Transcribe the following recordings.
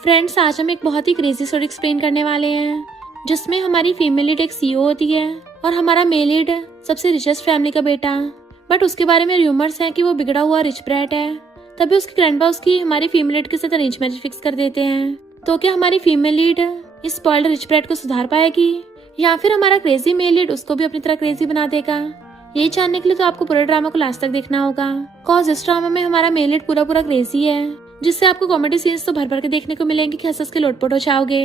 Friends, आज हम एक बहुत ही क्रेजी स्टोरी एक्सप्लेन करने वाले हैं जिसमें हमारी फीमेल लीड एक सीईओ होती है और हमारा मेल लीड सबसे रिचेस्ट फैमिली का बेटा। बट उसके बारे में रूमर्स हैं कि वो बिगड़ा हुआ रिच ब्रैट है। तभी उसके ग्रैंडपा उसकी हमारी फीमेल लीड के साथ अरेंज मैरिज फिक्स कर देते हैं। तो क्या हमारी फीमेल लीड इस स्पॉइल्ड रिच ब्रैट को सुधार पाएगी या फिर हमारा क्रेजी मेल लीड उसको भी अपनी तरह क्रेजी बना देगा? यही जानने के लिए तो आपको पूरे ड्रामा को लास्ट तक देखना होगा, कॉज इस ड्रामा में हमारा मेल लीड पूरा क्रेजी है, जिससे आपको कॉमेडी सीन्स तो भर भर के देखने को मिलेंगे कि हंस के लोटपोट हो जाओगे।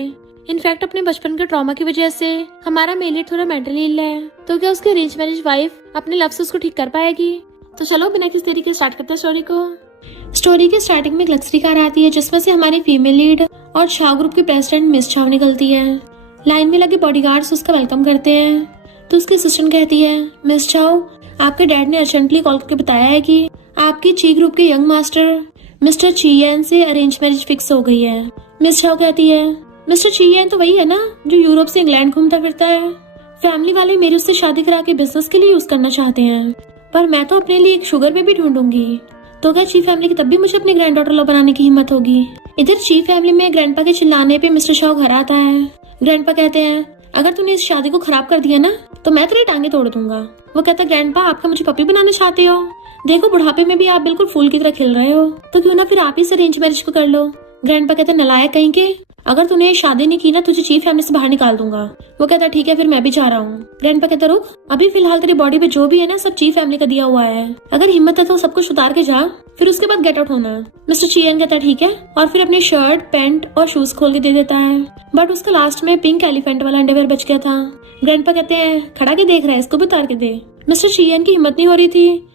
इनफैक्ट अपने बचपन के ट्रॉमा की वजह से हमारा मेल लीड थोड़ा मेंटली इल है, तो क्या उसकी अरेंज मैरिज वाइफ अपने लव से उसको ठीक कर पाएगी? तो चलो बिना किसी तरीके स्टार्ट करते हैं स्टोरी को। स्टोरी के स्टार्टिंग में एक लग्जरी कार आती है जिसमें से हमारी फीमेल लीड और शाह ग्रुप की प्रेसिडेंट मिस चाव निकलती है। लाइन में लगे बॉडीगार्ड्स उसका वेलकम करते हैं तो उसकी असिस्टेंट कहती है, मिस चाव, आपके डैड ने अर्जेंटली कॉल करके बताया है कि आपकी ची ग्रुप के यंग मास्टर मिस्टर चीयन से अरेंज मैरिज फिक्स हो गई है। मिस चाव कहती है, मिस्टर चीयन तो वही है ना जो यूरोप से इंग्लैंड घूमता फिरता है। फैमिली वाले मेरी उससे शादी करा के बिजनेस के लिए यूज करना चाहते हैं, पर मैं तो अपने लिए एक शुगर बेबी ढूंढूंगी। तो क्या ची फैमिली की तब भी मुझे अपनी ग्रैंड डॉटर लो बनाने की हिम्मत होगी? इधर ची फैमिली में ग्रैंडपा के चिल्लाने पे मिस्टर शाव घर आता है। ग्रैंडपा कहते हैं, अगर तूने इस शादी को खराब कर दिया ना तो मैं तेरी टांगे तोड़ दूंगा। वो कहता है, ग्रैंडपा आपका मुझे पपी बनाना चाहते हो? देखो बुढ़ापे में भी आप बिल्कुल फूल की तरह खिल रहे हो, तो क्यों ना फिर आप ही से अरेंज मैरिज को कर लो। ग्रैंडपा कहता है, नलायक कहीं के, अगर तूने शादी नहीं की ना तुझे चीफ फैमिली से बाहर निकाल दूंगा। वो कहता है, ठीक है फिर मैं भी जा रहा हूँ। ग्रैंडपा कहता है, रुक, अभी फिलहाल तेरी बॉडी पे जो भी है ना सब चीफ फैमिली का दिया हुआ है, अगर हिम्मत है तो सब कुछ उतार के जा, फिर उसके बाद गेट आउट होना है। मिस्टर चीयन कहता है, ठीक है, और फिर अपनी शर्ट पैंट और शूज खोल के दे देता है। बट उसका लास्ट में पिंक एलिफेंट वाला अंडरवेयर बच गया था। ग्रैंडपा कहते हैं, खड़ा के देख रहा है, इसको भी उतार के दे। मिस्टर चीयन की हिम्मत नहीं हो रही थी।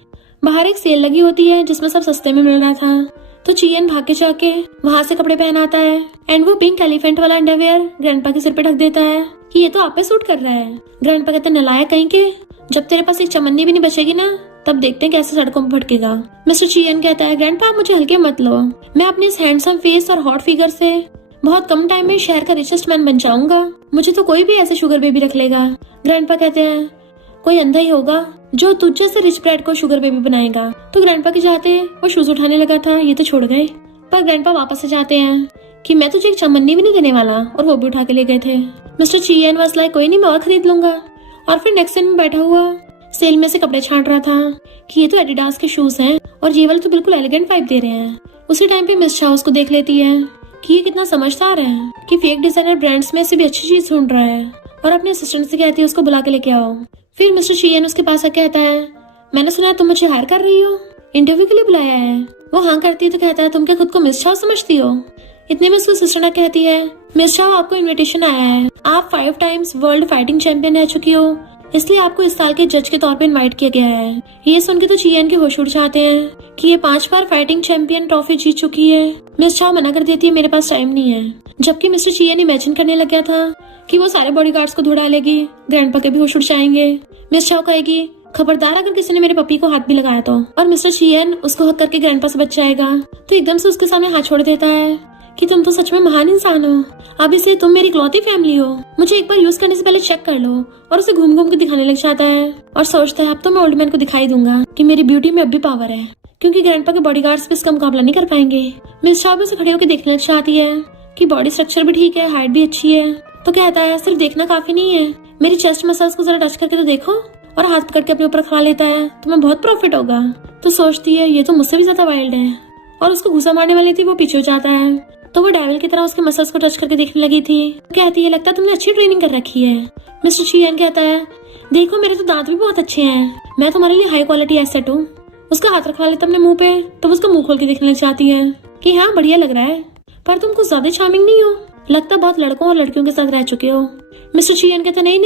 बाहर एक सेल लगी होती है जिसमें सब सस्ते में मिल रहा था, तो चीयन भाग के जाके वहाँ से कपड़े पहन आता है एंड वो पिंक एलिफेंट वाला अंडरवेयर ग्रैंडपा के सिर पे ढक देता है कि ये तो आप पे सूट कर रहा है। ग्रैंडपा कहते हैं, नलायक कहीं के, जब तेरे पास एक चमन्नी भी नहीं बचेगी ना तब देखते हैं कैसे सड़कों पर भटकेगा। मिस्टर चीयन कहता है, ग्रैंडपा आप मुझे हल्के मत लो, मैं अपने इस हैंडसम फेस और हॉट फिगर से बहुत कम टाइम में शहर का रिचेस्ट मैन बन जाऊंगा, मुझे तो कोई भी ऐसे शुगर बेबी रख लेगा। ग्रैंडपा कहते हैं, कोई अंधा ही होगा जो तुझ जैसे रिच ब्रैड को शुगर बेबी बनाएगा। तो ग्रैंडपा के जाते वो शूज उठाने लगा था, ये तो छोड़ गए, पर ग्रैंडपा वापस से जाते हैं कि मैं तुझे एक चमन्नी भी नहीं देने वाला, और वो भी उठा के ले गए थे। मिस्टर चीयन वाज लाइक, कोई नहीं मैं और खरीद लूंगा। और फिर नेक्स्ट टाइम बैठा हुआ सेल में से कपड़े छांट रहा था कि ये तो एडिडास के शूज हैं और ये वाले तो बिल्कुल एलिगेंट वाइब दे रहे हैं। उसी टाइम पे मिस चाव उसको देख लेती है कि ये कितना समझदार है कि फेक डिजाइनर ब्रांड्स में से भी अच्छी चीज ढूंढ रहा है, और अपने असिस्टेंट से कहती है उसको बुला के लेके आओ। फिर मिस्टर चीयन उसके पास आके कहता है, मैंने सुना है तुम मुझे हायर कर रही हो, इंटरव्यू के लिए बुलाया है। वो हाँ करती है तो कहता है, तुम क्या खुद को मिस चाव समझती हो? इतने में उसकी असिस्टेंट कहती है, मिस चाव आपको इनविटेशन आया है, आप 5 टाइम्स वर्ल्ड फाइटिंग चैंपियन रह चुकी हो, इसलिए आपको इस साल के जज के तौर पे इनवाइट किया गया है। ये सुन के तो चीयन के होश उड़ जाते हैं कि ये 5 बार फाइटिंग चैंपियन ट्रॉफी जीत चुकी है। मिस चाव मना कर देती है, मेरे पास टाइम नहीं है। जबकि मिस्टर चीयन इमेजिन करने लग गया था कि वो सारे बॉडीगार्ड्स को धुड़ा लेगी, ग्रैंडपा के भी होश उड़ जाएंगे। मिस चाव कहेगी, खबरदार अगर किसी ने मेरे पपी को हाथ भी लगाया तो, और मिस्टर चीयन उसको हक करके ग्रैंडपा से बच जाएगा। तो एकदम से उसके सामने हाथ छोड़ देता है कि तुम तो सच में महान इंसान हो, अब इसलिए तुम मेरी इकलौती फैमिली हो, मुझे एक बार यूज करने से पहले चेक कर लो। और उसे घूम घूम के दिखाने लग जाता है और सोचता है अब तो मैं ओल्ड मैन को दिखाई दूंगा कि मेरी ब्यूटी में अब भी पावर है, क्योंकि ग्रैंडपा के बॉडीगार्ड्स भी इसका मुकाबला नहीं कर पाएंगे। मिस चाव भी उसे खड़े होकर देखने लग जाती है कि बॉडी स्ट्रक्चर भी ठीक है, हाइट भी अच्छी है। तो कहता है, सिर्फ देखना काफी नहीं है, मेरी चेस्ट मसल्स को जरा टच करके तो देखो, और हाथ पकड़ के अपने ऊपर खा लेता है, तुम्हें बहुत प्रॉफिट होगा। तो सोचती है ये तो मुझसे भी ज्यादा वाइल्ड है, और उसको घुसा मारने वाली थी वो पीछे हो जाता है, तो वो डेविल की तरह उसके मसल्स को टच करके देखने लगी थी। कहती है, लगता है तुमने अच्छी ट्रेनिंग कर रखी है। मिस्टर चीयन कहता है, देखो मेरे तो दांत भी बहुत अच्छे हैं, मैं तुम्हारे लिए हाई क्वालिटी एसेट हूँ। उसका हाथ रखवा लेता अपने मुंह पे, तो उसका मुंह खोल के देखने लग जाती है कि हाँ बढ़िया लग रहा है, पर तुम कुछ ज्यादा चार्मिंग नहीं हो, लगता बहुत लड़कों और लड़कियों के साथ रह चुके हो। मिस्टर चीयन कहता, नहीं,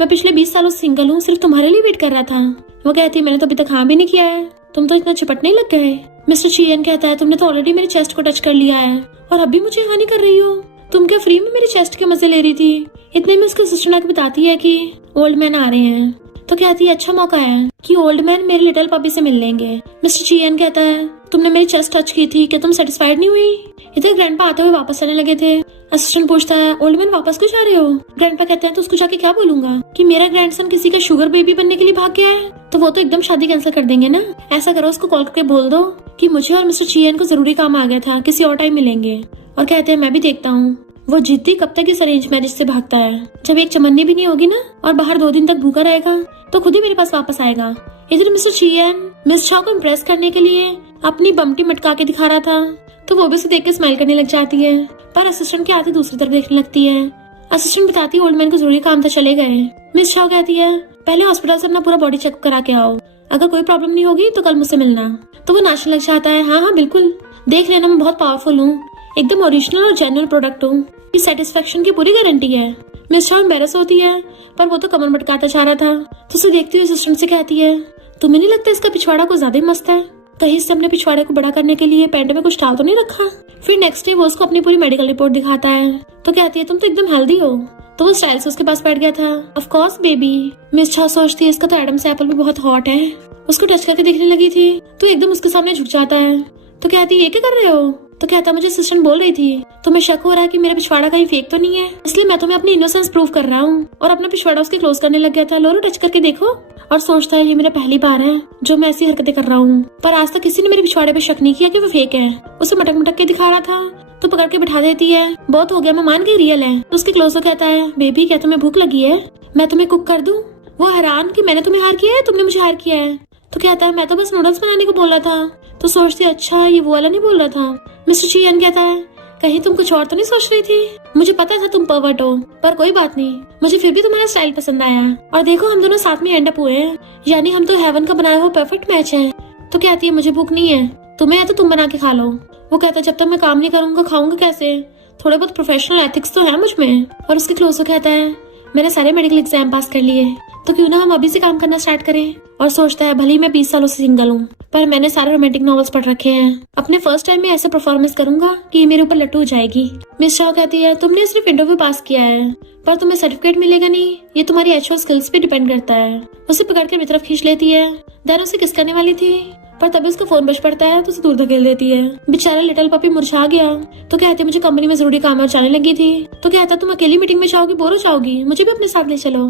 मैं पिछले 20 सालों से सिंगल हूँ, सिर्फ तुम्हारे लिए वेट कर रहा था। वो कहती है, मैंने तो अभी तक हाँ भी नहीं किया है, तुम तो इतना चिपटने लग गए। मिस्टर चीयन कहता है, तुमने तो ऑलरेडी मेरे चेस्ट को टच कर लिया है और अभी मुझे हानि कर रही हो, तुम क्या फ्री में मेरे चेस्ट के मजे ले रही थी? इतने में उसकी सिस्टर आके बताती है कि ओल्ड मैन आ रहे हैं। तो कहती है, अच्छा मौका है कि ओल्ड मैन मेरे लिटिल पपी से मिल लेंगे। मिस्टर चीयन कहता है, तुमने मेरी चेस्ट टच की थी, क्या तुम सेटिस्फाइड नहीं हुई? इधर ग्रैंडपा आते हुए वापस आने लगे थे। असिस्टेंट पूछता है, ओल्ड मैन वापस क्यों जा रहे हो? ग्रैंडपा कहते हैं, तो उसको जाके क्या बोलूंगा कि मेरा ग्रैंडसन किसी का शुगर बेबी बनने के लिए भाग गया है? तो वो तो एकदम शादी कैंसिल कर देंगे ना। ऐसा करो, उसको कॉल करके बोल दो कि मुझे और मिस्टर चीयन को जरूरी काम आ गया था, किसी और टाइम मिलेंगे। और कहते हैं मैं भी देखता हूँ वो जिद्दी कब तक इस अरेंज मैरिज से भागता है। जब एक चमन्नी भी नहीं होगी ना और बाहर 2 दिन तक भूखा रहेगा तो खुद ही मेरे पास वापस आएगा। इधर मिस्टर चियन मिस शाओ को इम्प्रेस करने के लिए अपनी बमटी मटका के दिखा रहा था तो वो भी उसे देख के स्माइल करने लग जाती है, पर असिस्टेंट के आते दूसरी तरफ देखने लगती है। असिस्टेंट बताती है ओल्ड मैन को जरूरी काम था, चले गए। मिस शाओ कहती है पहले हॉस्पिटल से अपना पूरा बॉडी चेकअप करा के आओ, अगर कोई प्रॉब्लम नहीं होगी तो कल मुझसे मिलना। तो वो नाचने लग जाता है, हाँ हाँ बिल्कुल, देख लेना मैं बहुत पावरफुल हूँ, एकदम ओरिजिनल और जेन्युइन प्रोडक्ट हूँ, इस सेटिस्फेक्शन की पूरी गारंटी है। मिस शाओ एम्बैरेस होती है पर वो तो कमर मटकाता जा रहा था तो उसे देखती हुई असिस्टेंट से कहती है तुम्हें नहीं लगता इसका पिछवाड़ा कुछ ज्यादा ही मस्त है, कहीं इसने अपने पिछवाड़े को बड़ा करने के लिए पैंट में कुछ डाल तो नहीं रखा। फिर नेक्स्ट डे वो उसको अपनी पूरी मेडिकल रिपोर्ट दिखाता है तो कहती है तुम तो एकदम हेल्दी हो। तो वो स्टाइल से उसके पास बैठ गया था। Of course baby. Miss Shao सोचती है इसका तो एडम्स एप्पल भी बहुत हॉट है, उसको टच करके देखने लगी थी तो एकदम उसके सामने झुक जाता है तो कहती है ये क्या कर रहे हो। तो कहता मुझे असिस्टेंट बोल रही थी तुम्हें शक हो रहा है कि मेरा पिछवाड़ा कहीं फेक तो नहीं है, इसलिए मैं तुम्हें अपनी इनोसेंस प्रूव कर रहा हूँ। और अपना पिछवाड़ा उसके क्लोज करने लग गया था। लोरो टच करके देखो। और सोचता है ये मेरा पहली बार है जो मैं ऐसी हरकतें कर रहा हूँ, पर आज तक किसी ने मेरे पिछवाड़े पे शक नहीं किया कि वो फेक है। उसे मटक मटक के दिखा रहा था तो पकड़ के बिठा देती है, बहुत हो गया मैं मान गई रियल है। तो उसके क्लोज कहता है बेबी क्या तुम्हें भूख लगी है, मैं तुम्हें कुक कर दूं। वो हैरान कि मैंने तुम्हें हायर किया है, तुमने मुझे हायर किया है। तो कहता है मैं तो बस नूडल्स बनाने को बोला था। तो सोचती अच्छा ये वो वाला नहीं बोल रहा था। मिस्टर चियन कहता है कहीं तुम कुछ और तो नहीं सोच रही थी, मुझे पता था तुम परवर्ट हो, पर कोई बात नहीं, मुझे फिर भी तुम्हारा स्टाइल पसंद आया और देखो हम दोनों साथ में एंड अप हुए हैं, यानी हम तो हेवन का बनाया हुआ परफेक्ट मैच है। तो कहती है मुझे भूख नहीं है, तुम्हें है तो तुम बना के खा लो। वो कहता है जब तक मैं काम नहीं करूंगा खाऊंगा कैसे, थोड़े बहुत प्रोफेशनल एथिक्स तो है मुझ में। और उसके क्लोज कहता है मैंने सारे मेडिकल एग्जाम पास कर लिए तो क्यों ना हम अभी से काम करना स्टार्ट करें। और सोचता है भले ही मैं 20 सालों से सिंगल हूँ पर मैंने सारे रोमांटिक नॉवेल्स पढ़ रखे हैं, अपने फर्स्ट टाइम में ऐसे परफॉर्मेंस करूंगा कि ये मेरे ऊपर लट्टू हो जाएगी। मिस शाओ कहती है तुमने सिर्फ इंटरव्यू पास किया है पर तुम्हें सर्टिफिकेट मिलेगा नहीं, ये तुम्हारी एक्चुअल स्किल्स पे डिपेंड करता है। उसे पकड़ के अपनी तरफ खींच लेती है, देन उसे किस करने वाली थी पर तभी उसका फोन बज पड़ता है तो उसे दूर धकेल देती है। बेचारा लिटिल पपी मुरझा गया। तो कहते मुझे कंपनी में जरूरी काम और जाने लगी थी। तो कहता तुम अकेली मीटिंग में जाओगी, बोर हो जाओगी, मुझे भी अपने साथ ले चलो।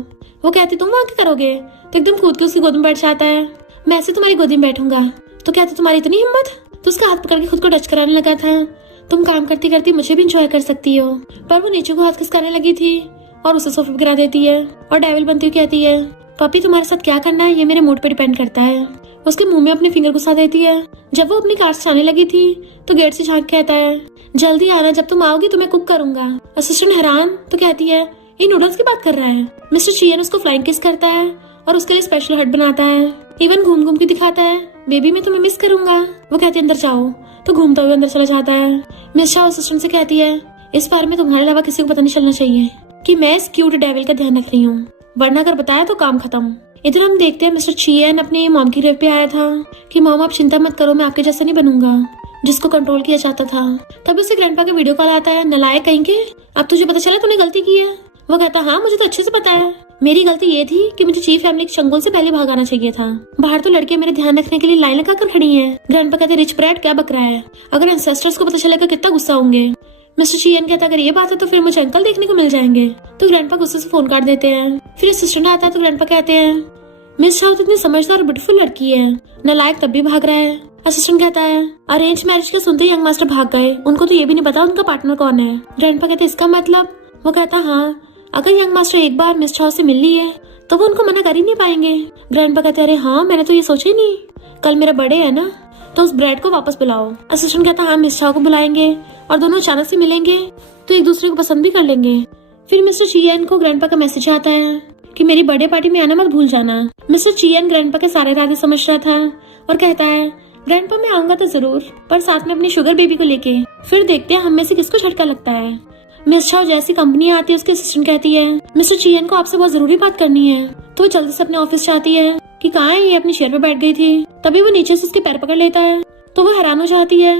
वो कहती तुम वहाँ क्या करोगे। तो एकदम कूद के उसकी गोद में बैठ जाता है, मैं ऐसे तुम्हारी गोदी में बैठूंगा। तो कहते तुम्हारी इतनी हिम्मत। तो उसका हाथ पकड़ के खुद को टच कराने लगा था, तुम काम करती करती मुझे भी इंजॉय कर सकती हो। पर वो नीचे को हाथ खिसकाने लगी थी और उसे सोफे पे गिरा देती है और डेविल बनती हुई कहती है पपी तुम्हारे साथ क्या करना है ये मेरे मूड पे डिपेंड करता है। उसके मुंह में अपने फिंगर घुसा देती है। जब वो अपनी कार से जाने लगी थी तो गेट से झांक कहता है जल्दी आना, जब तुम आओगी तो मैं कुक करूंगा। असिस्टेंट हैरान तो कहती है ये नूडल्स की बात कर रहा है। मिस्टर चियन उसको फ्लाइंग किस करता है और उसके लिए स्पेशल हट बनाता है, इवन घूम घूम के दिखाता है बेबी मैं तुम्हें मिस करूंगा। वो कहती है अंदर जाओ, तो घूमता हुआ अंदर चला जाता है। मिस शाओ असिस्टेंट से कहती है इस बारे में तुम्हारे अलावा किसी को पता नहीं चलना चाहिए कि मैं इस क्यूट डेविल का ध्यान रख रही हूँ, वरना अगर बताया तो काम खत्म। इधर हम देखते हैं मिस्टर चियन अपनी मॉम की रेव पे आया था कि मॉम आप चिंता मत करो, मैं आपके जैसा नहीं बनूंगा जिसको कंट्रोल किया जाता था। तभी उसे ग्रैंडपा का वीडियो कॉल आता है, नलायक कहीं के, अब तुझे पता चला तूने गलती की है। वो कहता हाँ मुझे तो अच्छे से पता है, मेरी गलती ये थी कि मुझे चीफ फैमिली के चंगुल से पहले भाग आना चाहिए था। बाहर तो लड़कियां मेरे ध्यान रखने के लिए लाइन लगा कर खड़ी हैं। ग्रैंडपा कहते रिच ब्रैड क्या बक रहा है, अगर एंसेस्टर्स को पता चलेगा कितना गुस्सा होंगे। मिस्टर चियन कहता अगर ये बात है तो फिर मुझे अंकल देखने को मिल जाएंगे। तो ग्रैंडपा गुस्से से फोन काट देते हैं। फिर असिस्टेंट आता है तो ग्रैंडपा कहते हैं मिस शाओ तो इतनी समझदार और ब्यूटीफुल लड़की है, नालायक तब भी भाग रहा है। असिस्टेंट कहता है अरेंज मैरिज का सुनते यंग मास्टर भाग गए, उनको तो ये भी नहीं पता उनका पार्टनर कौन है। ग्रैंडपा कहते इसका मतलब। वो कहता हाँ अगर यंग मास्टर एक बार मिस शाओ से मिल ली है तो वो उनको मना कर ही नहीं पाएंगे। ग्रैंडपा कहते अरे हाँ मैंने तो ये सोचा ही नहीं, कल मेरा बर्थडे है ना, तो उस ब्रेड को वापस बुलाओ। असिस्टेंट कहता हाँ मिस शाओ को बुलाएंगे और दोनों अचानक से मिलेंगे तो एक दूसरे को पसंद भी कर लेंगे। फिर मिस्टर चियन को ग्रैंडपा का मैसेज आता है कि मेरी बर्थडे पार्टी में आना मत भूल जाना। मिस्टर चियन ग्रैंडपा के सारे इरादे समझ रहा था और कहता है ग्रैंडपा मैं आऊंगा तो जरूर, पर साथ में अपनी शुगर बेबी को लेके, फिर देखते हैं हम में से किसको झटका लगता है। मिस शाओ जैसी कंपनी आती है उसके असिस्टेंट कहती है मिस्टर चियन को आपसे बहुत जरूरी बात करनी है। तो वो जल्दी से अपने ऑफिस जाती है कि कहाँ है ये, अपनी चेयर पे बैठ गई थी। तभी वो नीचे से उसके पैर पकड़ लेता है तो वो हैरान हो जाती है।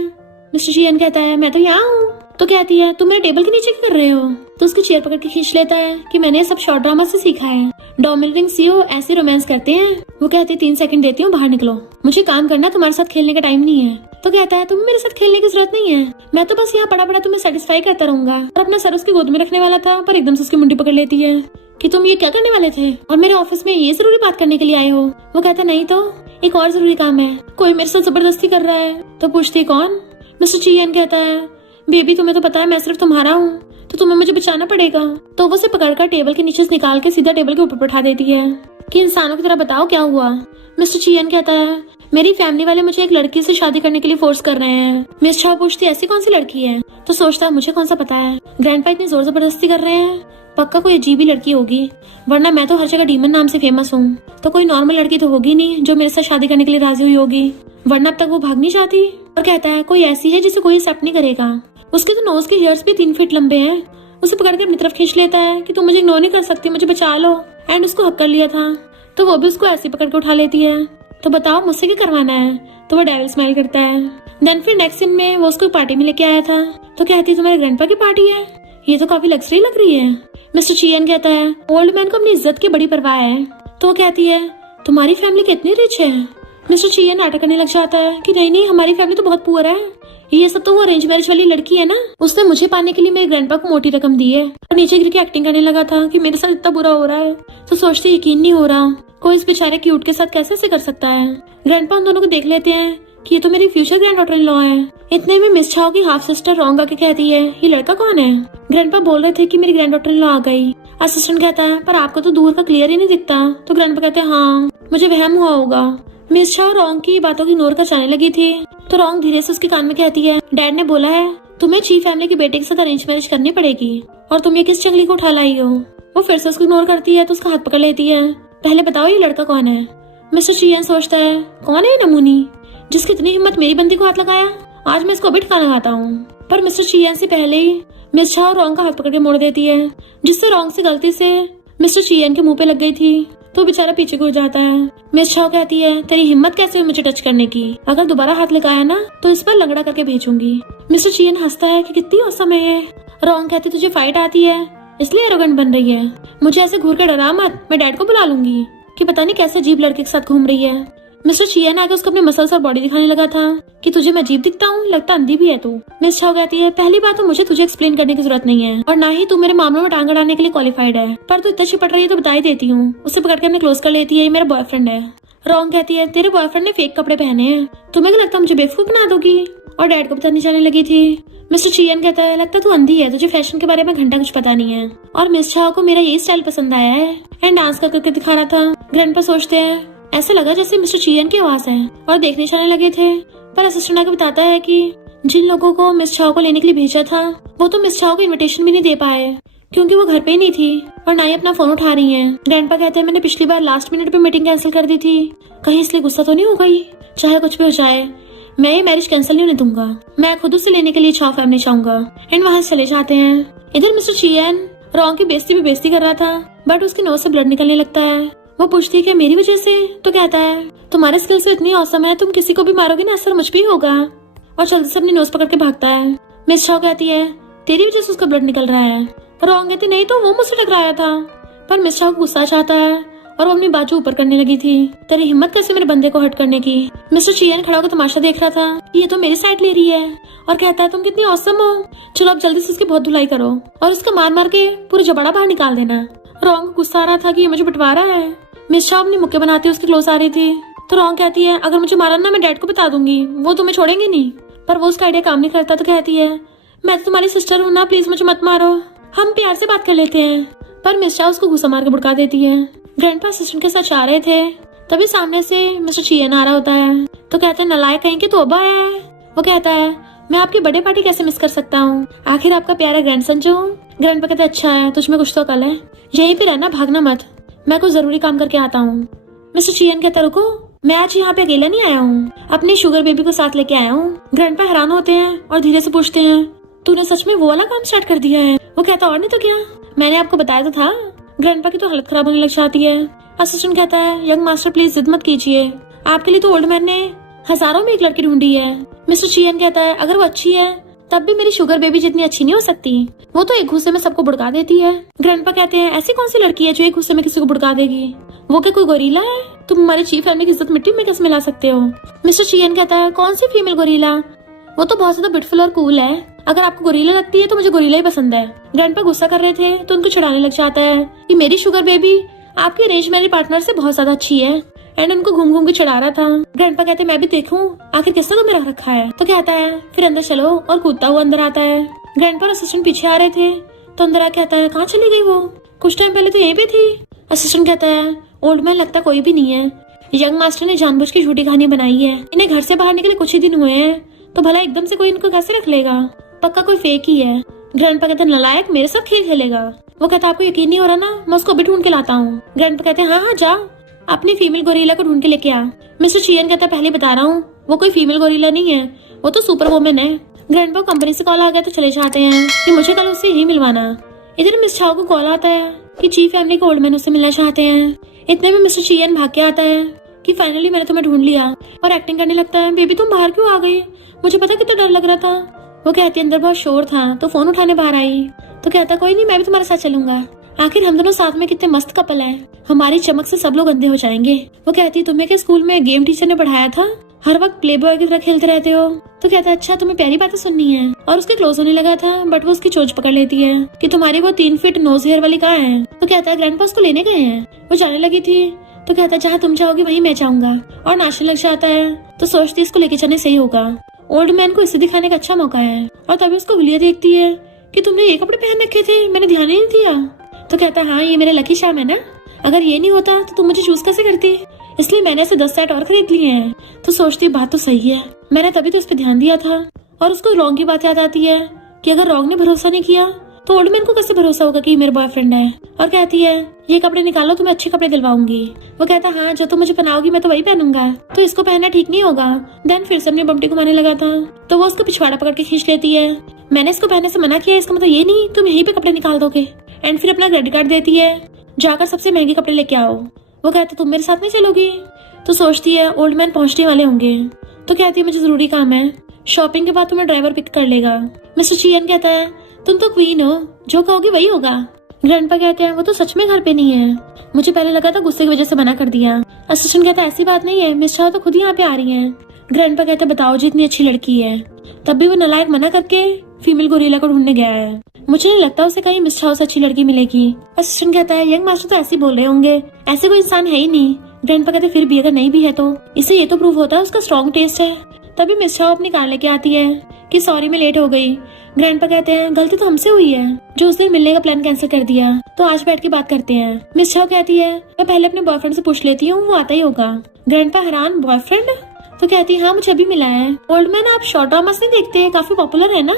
मिस्टर चियन कहता है मैं तो यहाँ हूँ। तो कहती है तुम मेरे टेबल के नीचे क्या कर रहे हो। तो उसकी चेयर पकड़ के खींच लेता है कि मैंने सब शॉर्ट ड्रामा से सीखा है, डोमिनेटिंग सीओ ऐसे रोमांस करते हैं। वो कहती है 3 सेकंड देती हूँ, बाहर निकलो, मुझे काम करना, तुम्हारे साथ खेलने का टाइम नहीं है। तो कहता है तुम्हें मेरे साथ खेलने की जरूरत नहीं है, मैं तो बस यहाँ पड़ा पड़ा तुम्हें सेटिस्फाई करता रहूंगा। और अपना सर उसकी गोद में रखने वाला था पर एकदम से उसकी मुंडी पकड़ लेती है कि तुम ये क्या करने वाले थे और मेरे ऑफिस में ये जरूरी बात करने के लिए आए हो। वो कहता नहीं तो एक और जरूरी काम है, कोई मेरे साथ जबरदस्ती कर रहा है। तो पूछती कौन। मिस्टर चियन कहता है बेबी तुम्हें तो पता है मैं सिर्फ तुम्हारा हूँ, तो तुम्हें मुझे बचाना पड़ेगा। तो वो उसे पकड़कर टेबल के नीचे से निकाल के सीधा टेबल के ऊपर बैठा देती है कि इंसानों की तरह बताओ क्या हुआ। मिस्टर चियन कहता है मेरी फैमिली वाले मुझे एक लड़की से शादी करने के लिए फोर्स कर रहे हैं। मिस चाओ पूछती ऐसी कौन सी लड़की है, तो सोचता है मुझे कौन सा पता है, ग्रैंडपा इतनी जोर जबरदस्ती कर रहे हैं, पक्का कोई अजीब ही लड़की होगी, वरना मैं तो हर जगह डीमन नाम से फेमस हूँ, तो कोई नॉर्मल लड़की तो होगी नहीं जो मेरे साथ शादी करने के लिए राजी हुई होगी, वरना अब तक वो भाग नहीं जाती। और कहता है कोई ऐसी है जिसे कोई एक्सेप्ट नहीं करेगा, उसके तो नोज के हेयर्स भी 3 फीट लंबे हैं। उसे पकड़कर अपनी तरफ खींच लेता है कि तुम मुझे इग्नोर नहीं कर सकती, मुझे बचा लो, एंड उसको हक कर लिया था, तो वो भी उसको ऐसे पकड़ के उठा लेती है। तो बताओ मुझसे क्या करवाना है, तो वो डेविल स्माइल करता है। देन फिर नेक्स्ट सीन में वो उसको पार्टी में लेके आया था, तो कहती है तुम्हारे ग्रैंडपा की पार्टी है, ये तो काफी लग्जरी लग रही है। मिस्टर चियन कहता है ओल्ड मैन को अपनी इज्जत की बड़ी परवाह है, तो वो कहती है तुम्हारी फैमिली कितनी रिच है। मिस्टर चियन नाटक करने लग जाता है कि नहीं नहीं हमारी फैमिली तो बहुत पुअर है, ये सब तो वो अरेंज मैरिज वाली लड़की है ना, उसने मुझे पाने के लिए मेरे ग्रैंडपा को मोटी रकम दी है। और नीचे गिर के एक्टिंग करने लगा था कि मेरे साथ इतना बुरा हो रहा है, तो सोचते यकीन नहीं हो रहा कोई इस बेचारे क्यूट के साथ कैसे ऐसे कर सकता है। ग्रैंडपा उन दोनों को देख लेते हैं कि ये तो मेरी future grand daughter in law है। इतने में मिस चाओ की हाफ सिस्टर रोंग आके कहती है ये लड़का कौन है। ग्रैंडपा बोल रहे थे कि मेरी ग्रैंड डॉटर इन लॉ आ गई। असिस्टेंट कहता है पर आपको तो दूर का क्लियर ही नहीं दिखता, तो ग्रैंडपा कहते हैं हाँ मुझे वहम हुआ होगा। मिस चाओ रोंग की बातों की इग्नोर कर जाने लगी थी, तो रोंग धीरे से उसके कान में कहती है डैड ने बोला है तुम्हें चीफ फैमिली के बेटे के साथ अरेंज मैरिज करनी पड़ेगी, और तुम ये किस चंगली को उठा लाई हो। वो फिर से उसको इग्नोर करती है, तो उसका हाथ पकड़ लेती है, पहले बताओ ये लड़का कौन है। मिस्टर चियन सोचता है कौन है ये नमूनी जिसकी इतनी हिम्मत मेरी बंदी को हाथ लगाया, आज मैं इसको अभी ठिकाना लगाता हूँ। पर मिस्टर चियन से पहले ही मिस चाओ रोंग का हाथ पकड़ के मोड़ देती है, जिससे रोंग से गलती से मिस्टर चियन के मुंह पे लग गई थी, तो बेचारा पीछे को जाता है। मिस चाओ कहती है तेरी हिम्मत कैसे हुई मुझे टच करने की, अगर दोबारा हाथ लगाया ना तो इस पर लंगड़ा करके भेजूंगी। मिस्टर चियन हंसता है कि कितनी औसम है ये। रोंग कहती तुझे फाइट आती है इसलिए एरोगेंट बन रही है, मुझे ऐसे घूर के डरा मत, मैं डैड को बुला लूंगी कि पता नहीं कैसे अजीब लड़के के साथ घूम रही है। मिस्टर चियन आके उसको अपने मसल्स और बॉडी दिखाने लगा था कि तुझे मैं अजीब दिखता हूँ, लगता अंधी भी है तू। मिस चाओ कहती है पहली बात तो मुझे तुझे एक्सप्लेन करने की जरूरत नहीं है, और ना ही तू मेरे मामलों में टांग अड़ाने के लिए क्वालिफाइड है, पर तू इतना चिपट रही है तो बता ही देती हूँ। उसे पकड़ के अपने क्लोज कर लेती है, ये मेरा बॉयफ्रेंड है। रोंग कहती है तेरे बॉयफ्रेंड ने फेक कपड़े पहने हैं, तुम्हें क्या लगता मुझे बेवकूफ बना दोगी, और डैड को बताने जाने लगी थी। मिस्टर चियन कहता है लगता तू अंधी है, तुझे फैशन के बारे में घंटा कुछ पता नहीं है, और मिस चाओ को मेरा यही स्टाइल पसंद आया है, एंड डांस करके दिखा रहा था। ग्रैंडपा सोचते हैं ऐसा लगा जैसे मिस्टर चियन की आवाज है, और देखने जाने लगे थे, पर असिस्टेंट आके बताता है कि जिन लोगों को मिस चाओ को लेने के लिए भेजा था वो तो मिस चाओ को इनविटेशन भी नहीं दे पाए, क्योंकि वो घर पे ही नहीं थी और ना ही अपना फोन उठा रही है। ग्रैंडपा कहते हैं मैंने पिछली बार लास्ट मिनट पे मीटिंग कैंसिल कर दी थी, कहीं इसलिए गुस्सा तो नहीं हो गई, चाहे कुछ भी हो जाए मैं ये मैरिज कैंसिल नहीं होने दूंगा, मैं खुद उसे लेने के लिए चाव फैमिली चाहूंगा। एंड वहाँ चले जाते हैं। इधर मिस्टर चियन रोंग की बेइज्जती कर रहा था, बट उसकी नोज से ब्लड निकलने लगता है। वो पूछती है कि मेरी वजह से, तो कहता है तुम्हारे स्किल्स तो इतनी औसम है, तुम किसी को भी मारोगे ना असर मुझ पे ही होगा, और जल्दी से अपनी नोज पकड़ के भागता है। मिस चाओ कहती है तेरी वजह से उसका ब्लड निकल रहा है, रोंग कहती नहीं तो वो मुझसे टकराया था, पर मिस चाओ को गुस्सा आता है और वो अपनी बाजू ऊपर करने लगी थी, तेरी हिम्मत कैसे मेरे बंदे को हर्ट करने की। मिस्टर चियन खड़ा होकर तमाशा देख रहा था, ये तो मेरी साइड ले रही है, और कहता है तुम कितनी औसम हो, चलो अब जल्दी से उसकी बहुत धुलाई करो और उसका मार मार के पूरा जबड़ा बाहर निकाल देना। रोंग को गुस्सा आ रहा था कि ये मुझे बंटवारा है। मिस चाओ अपनी मुक्के बनाते उसके क्लोज आ रही थी, तो रोंग कहती है अगर मुझे मारा ना मैं डैड को बता दूंगी, वो तुम्हें छोड़ेंगे नहीं, पर वो उसका आइडिया काम नहीं करता, तो कहती है मैं तो तुम्हारी सिस्टर हूँ ना, प्लीज मुझे मत मारो, हम प्यार से बात कर लेते हैं। पर मिस चाओ उसको गुस्सा मार के भड़का देती है। ग्रैंडपा असिस्टेंट के साथ जा रहे थे, तभी सामने से मिस्टर चियन आ रहा होता है, तो कहते हैं नलायक कहीं के तौबा है। वो कहता है मैं आपकी बर्थडे पार्टी कैसे मिस कर सकता हूँ, आखिर आपका प्यारा ग्रैंडसन जो हूँ। ग्रैंडपा कहता है अच्छा है तुझमें कुछ तो अकल है, यहीं पे रहना, भागना मत, मैं कुछ जरूरी काम करके आता हूँ। मिस्टर चियन कहता रुको, मैं आज यहाँ पे अकेला नहीं आया हूँ, अपनी शुगर बेबी को साथ लेके आया हूँ। ग्रैंडपा हैरान होते हैं और धीरे से पूछते हैं तूने सच में वो वाला काम स्टार्ट कर दिया है। वो कहता और नहीं तो क्या, मैंने आपको बताया तो था। ग्रैंडपा की तो हालत खराब होने लग जाती है। असिस्टेंट कहता है यंग मास्टर प्लीज जिद मत कीजिए, आपके लिए तो ओल्ड मैन ने हजारों में एक लड़की ढूंढी है। मिस्टर चियन कहता है अगर वो अच्छी है तब भी मेरी शुगर बेबी जितनी अच्छी नहीं हो सकती, वो तो एक गुस्से में सबको बुड़का देती है। ग्रैंडपा कहते हैं ऐसी कौन सी लड़की है जो एक गुस्से में किसी को बुड़का देगी, वो क्या कोई गोरीला है, तुम हमारे चीफ फैमिली की इज्जत मिट्टी में कैसे मिला सकते हो। मिस्टर चियन कहता है कौन सी फीमेल गोरीला, वो तो बहुत ज्यादा ब्यूटीफुल और कूल है, अगर आपको गोरीला लगती है तो मुझे गोरीला ही पसंद है। ग्रैंडपा गुस्सा कर रहे थे तो उनको चिढ़ाने लग जाता है कि मेरी शुगर बेबी आपकी अरेंज मैरिज पार्टनर से बहुत ज्यादा अच्छी है, एंड उनको घूम घूम के चढ़ा रहा था। ग्रैंडपा कहते मैं भी देखूं आखिर किसने तुम्हें रख रखा है। तो कहता है फिर अंदर चलो, और कूदता हुआ अंदर आता है। ग्रैंडपा और असिस्टेंट पीछे आ रहे थे तो अंदर आके कहता है कहाँ चली गई वो, कुछ टाइम पहले तो यहीं पे थी। असिस्टेंट कहता है ओल्ड मैन लगता कोई भी नहीं है, यंग मास्टर ने जानबूझ के झूठी कहानी बनाई है। इन्हें घर से बाहर निकले कुछ ही दिन हुए हैं तो भला एकदम से कोई इनको कैसे रख लेगा, पक्का कोई फेक ही है। ग्रैंडपा कहता है नलायक, मेरे साथ खेल खेलेगा। वो कहता आपको यकीन नहीं हो रहा ना, मैं उसको अभी ढूंढ के लाता हूँ। ग्रैंडपा कहते हैं हाँ जा, अपनी फीमेल गोरिल्ला को ढूंढ के लेके आ। मिस्टर चियन कहता है पहले बता रहा हूँ वो कोई फीमेल गोरिल्ला नहीं है, वो तो सुपर वुमेन है। ग्रैंडपा कंपनी से कॉल आ गया तो चले जाते हैं कि मुझे कल उससे यही मिलवाना। इधर मिस छाओ को कॉल आता है कि चीफ फैमिली को ओल्ड मैन उससे मिलना चाहते हैं। इतने में मिस्टर चियन भाग के आता है कि फाइनली मैंने तुम्हें ढूंढ लिया, और एक्टिंग करने लगता है बेबी तुम बाहर क्यों आ गई, मुझे पता कितना डर लग रहा था। वो कहती है अंदर बहुत शोर था तो फोन उठाने बाहर आई। तो कहता कोई नहीं, मैं भी तुम्हारे साथ चलूंगा, आखिर हम दोनों साथ में कितने मस्त कपल हैं, हमारी चमक से सब लोग अंधे हो जाएंगे। वो कहती है तुम्हें क्या स्कूल में गेम टीचर ने पढ़ाया था, हर वक्त प्ले बॉय की तरह खेलते रहते हो। तो कहता है अच्छा तुम्हें प्यारी बातें सुननी है, और उसके क्लोज होने लगा था बट वो उसकी चोंच पकड़ लेती है कि तुम्हारी वो 3 फीट नोज हेयर वाली कहाँ है। तो कहता है ग्रैंडपा उसको लेने गए हैं। वो जाने लगी थी तो कहता है जहाँ तुम चाहोगी वहीं मैं चाहूंगा, और नाचने लग जाता है। तो सोचती है इसको लेके चलने सही होगा, ओल्ड मैन को इसे दिखाने का अच्छा मौका है। और तभी उसको हुलिया देखती है कि तुमने ये कपड़े पहन रखे थे, मैंने ध्यान ही नहीं दिया। तो कहता है हाँ ये मेरे लकी शाम है ना, अगर ये नहीं होता तो तुम मुझे चूज कैसे करती, इसलिए मैंने ऐसे 10 सेट और खरीद लिए हैं। तो सोचती बात तो सही है, मैंने तभी तो उस पर ध्यान दिया था। और उसको रॉन्ग की बात याद आती है कि अगर रॉन्ग ने भरोसा नहीं किया तो ओल्ड मैन को कैसे भरोसा होगा कि मेरे बॉयफ्रेंड है। और कहती है ये कपड़े निकालो, तुम्हें अच्छे कपड़े दिलवाऊंगी। वो कहता हाँ जो तुम मुझे पहनाओगी मैं तो वही पहनूंगा, तो इसको पहनना ठीक नहीं होगा। देन फिर से अपनी बमटी घुमाने लगा था तो वो उसको पिछवाड़ा पकड़ के खींच लेती है। मैंने इसको पहनने से मना किया, इसका मतलब ये नहीं तुम यहीं पे कपड़े निकाल दोगे। एंड फिर अपना क्रेडिट कार्ड देती है, जाकर सबसे महंगे कपड़े लेके आओ। वो कहता तुम मेरे साथ नहीं चलोगी। तो सोचती है ओल्ड मैन पहुंचने वाले होंगे। तो कहती है मुझे जरूरी काम है, शॉपिंग के बाद तुम्हें ड्राइवर पिक कर लेगा। मिस्टर चियन कहता है तुम तो क्वीन हो, जो कहोगी वही होगा। ग्रैंडपा कहते हैं वो तो सच में घर पे नहीं है, मुझे पहले लगा था गुस्से की वजह से मना कर दिया। असिस्टेंट कहता है ऐसी बात नहीं है, मिस चाओ तो खुद यहाँ पे आ रही है। ग्रैंडपा कहते हैं बताओ जी इतनी अच्छी लड़की है, तब भी वो नालायक मना करके फीमेल गोरिल्ला को ढूंढने गया है, मुझे नहीं लगता उसे कहीं मिस चाओ से अच्छी लड़की मिलेगी। असिस्टेंट कहता है यंग मास्टर तो ऐसे बोल रहे होंगे, ऐसे कोई इंसान है ही नहीं। ग्रैंडपा कहते फिर भी अगर नहीं भी है तो इससे ये तो प्रूव होता है उसका स्ट्रॉन्ग टेस्ट है। तभी मिस चाओ अपनी कार लेके आती है कि सॉरी मैं लेट हो गई। ग्रैंडपा कहते हैं गलती तो हमसे हुई है जो उस दिन मिलने का प्लान कैंसिल कर दिया, तो आज बैठ के बात करते हैं। मिस चाओ कहती है मैं पहले अपने बॉयफ्रेंड से पूछ लेती हूँ, वो आता ही होगा। ग्रैंडपा हैरान बॉयफ्रेंड? तो कहती है हाँ मुझे अभी मिला है। ओल्ड मैन आप शॉर्ट ड्रामास नहीं देखते, काफी पॉपुलर है ना।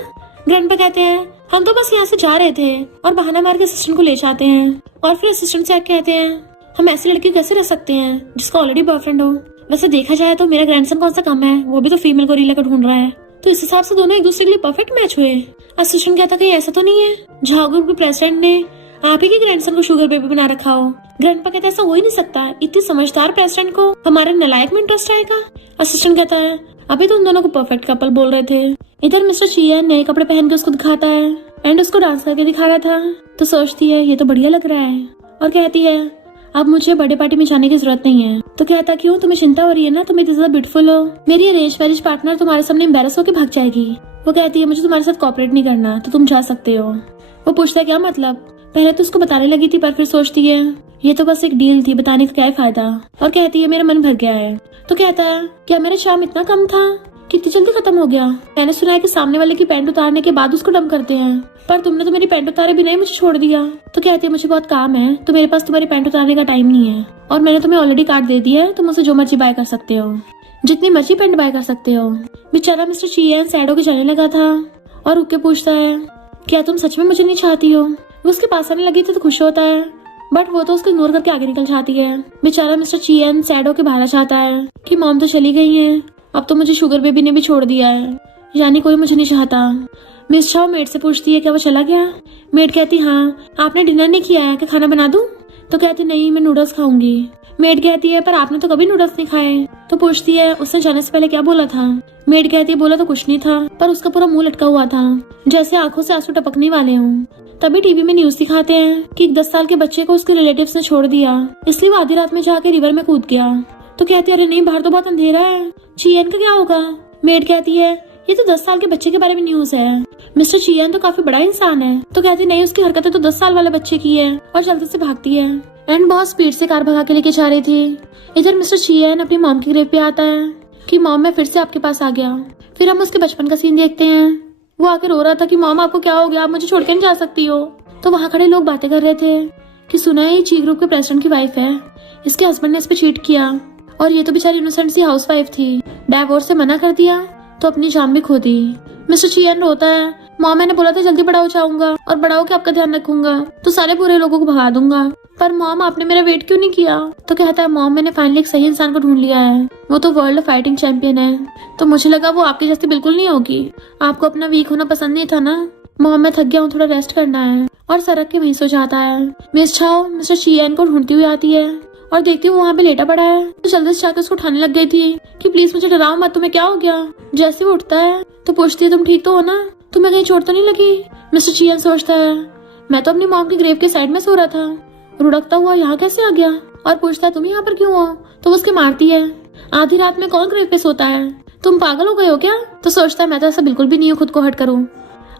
ग्रैंडपा कहते हैं हम तो बस यहाँ से जा रहे थे, और बहाना मार के असिस्टेंट को ले जाते हैं। और फिर असिस्टेंट से आके कहते हैं हम ऐसी लड़की कैसे रह सकते हैं जिसका ऑलरेडी बॉयफ्रेंड हो। वैसे देखा जाए तो मेरा ग्रैंडसन कौन सा कम है, वो भी तो फीमेल गोरिल्ला को ढूंढ रहा है, तो इस हिसाब से दोनों एक दूसरे के लिए परफेक्ट मैच हुए। असिस्टेंट कहता कहीं ऐसा तो नहीं है झाओ ग्रुप के प्रेसिडेंट ने आप ही के ग्रैंडसन को शुगर बेबी बना रखा हो। ग्रैंडपा कहता है ऐसा हो ही नहीं सकता, इतनी समझदार प्रेसिडेंट को हमारे नालायक में इंटरेस्ट आएगा। असिस्टेंट कहता है अभी तो उन दोनों को परफेक्ट कपल बोल रहे थे। इधर मिस्टर चियन नए कपड़े पहन के उसको दिखाता है एंड उसको डांस करके दिखा रहा था। तो सोचती है ये तो बढ़िया लग रहा है, और कहती है अब मुझे बर्थडे पार्टी में जाने की जरूरत नहीं है। तो कहता क्यों तुम्हें चिंता हो रही है ना, तुम इतनी ज्यादा ब्यूटीफुल हो, मेरी अरेंज मैरिज पार्टनर तुम्हारे सामने एम्बैरस होकर भाग जाएगी। वो कहती है मुझे तुम्हारे साथ कोऑपरेट नहीं करना, तो तुम जा सकते हो। वो पूछता है क्या मतलब, पहले तो उसको बताने लगी थी पर फिर सोचती है ये तो बस एक डील थी, बताने का क्या फायदा। और कहती है मेरा मन भर गया है। तो कहता है क्या मेरा शाम इतना कम था, कितनी जल्दी खत्म हो गया। मैंने सुना है कि सामने वाले की पैंट उतारने के बाद उसको डंप करते हैं, पर तुमने तो मेरी पैंट उतारे बिना ही मुझे छोड़ दिया। तो कहती है मुझे बहुत काम है, तो मेरे पास तुम्हारी पैंट उतारने का टाइम नहीं है, और मैंने तुम्हें ऑलरेडी कार्ड दे दिया है, तुम मुझसे जो मर्जी बाय कर सकते हो, जितनी मर्जी पैंट बाय कर सकते हो। बेचारा मिस्टर चियन सैड होके जाने लगा था और रुक के पूछता है क्या तुम सच में मुझे नहीं चाहती हो। वो उसके पास आने लगी थी तो खुश होता है, बट वो तो उसको इग्नोर करके आगे निकल जाती है। बेचारा मिस्टर चियन सैड होके बाहर चाहता है कि मॉम तो चली गई है, अब तो मुझे शुगर बेबी ने भी छोड़ दिया है, यानी कोई मुझे नहीं चाहता। मिस चाओ मेड से पूछती है क्या वो चला गया। मेड कहती हाँ आपने डिनर नहीं किया है, क्या खाना बना दूं। तो कहती नहीं मैं नूडल्स खाऊंगी। मेड कहती है पर आपने तो कभी नूडल्स नहीं खाए। तो पूछती है उसने जाने से पहले क्या बोला था। मेड कहती है बोला तो कुछ नहीं था, पर उसका पूरा मुंह लटका हुआ था जैसे आंखों से आंसू टपकने वाले हों। तभी टीवी में न्यूज दिखाते हैं कि 10 साल के बच्चे को उसके रिलेटिव्स ने छोड़ दिया, इसलिए वो आधी रात में जाके रिवर में कूद गया। तो कहती है अरे नहीं बाहर तो बहुत अंधेरा है, चियन का क्या होगा। मेड कहती है ये तो 10 साल के बच्चे के बारे में न्यूज है, मिस्टर चियन तो काफी बड़ा इंसान है। तो कहती नहीं उसकी हरकतें तो 10 साल वाले बच्चे की है, और जल्दी से भागती है। एंड बहुत स्पीड से कार भगा के लेके जा रही थी। इधर मिस्टर चियन अपनी मॉम की ग्रेव पे आता है कि मॉम मैं फिर से आपके पास आ गया। फिर हम उसके बचपन का सीन देखते हैं। वो आके रो रहा था कि मॉम आपको क्या हो गया, आप मुझे छोड़ के नहीं जा सकती हो। तो वहाँ खड़े लोग बातें कर रहे थे कि सुना है ये ची ग्रुप के प्रेसिडेंट की वाइफ है, इसके हस्बैंड ने इस पे चीट किया और ये तो बेचारी इनोसेंट सी हाउसवाइफ थी, डाइवोर्स से मना कर दिया तो अपनी जान भी खो दी। मिस्टर चियन रोता है, मॉम मैंने बोला था जल्दी बड़ा हो जाऊंगा और बड़ा होकर आपका ध्यान रखूंगा तो सारे बुरे लोगों को भगा दूंगा, पर मॉम आपने मेरा वेट क्यों नहीं किया। तो कहता है मॉम मैंने फाइनली एक सही इंसान को ढूंढ लिया है, वो तो वर्ल्ड फाइटिंग चैंपियन है। तो मुझे लगा वो आपकी जैसी बिल्कुल नहीं होगी, आपको अपना वीक होना पसंद नहीं था ना। मॉम मैं थक गया हूँ, थोड़ा रेस्ट करना है, और सड़क के वहीं सो जाता है। मिस छाओ मिस्टर चियन को ढूंढती हुई आती है और देखती हूँ वहाँ पे लेटा पड़ा है। तो जल्दी से जाकर उसको उठाने लग गई थी कि प्लीज मुझे डराओ मत, तुम्हें क्या हो गया। जैसे वो उठता है तो पूछती है तुम ठीक तो हो ना, तुम्हें कहीं चोट तो नहीं लगी। मिस्टर चियन सोचता है मैं तो अपनी मॉम की ग्रेव के साइड में सो रहा था, रुड़कता हुआ यहाँ कैसे आ गया, और पूछता है तुम यहाँ पर क्यों हो। तो वो उसके मारती है, आधी रात में कौन ग्रेव पे सोता है, तुम पागल हो गए हो क्या। तो सोचता है मैं तो ऐसा बिल्कुल भी नहीं हूँ खुद को हर्ट करूँ।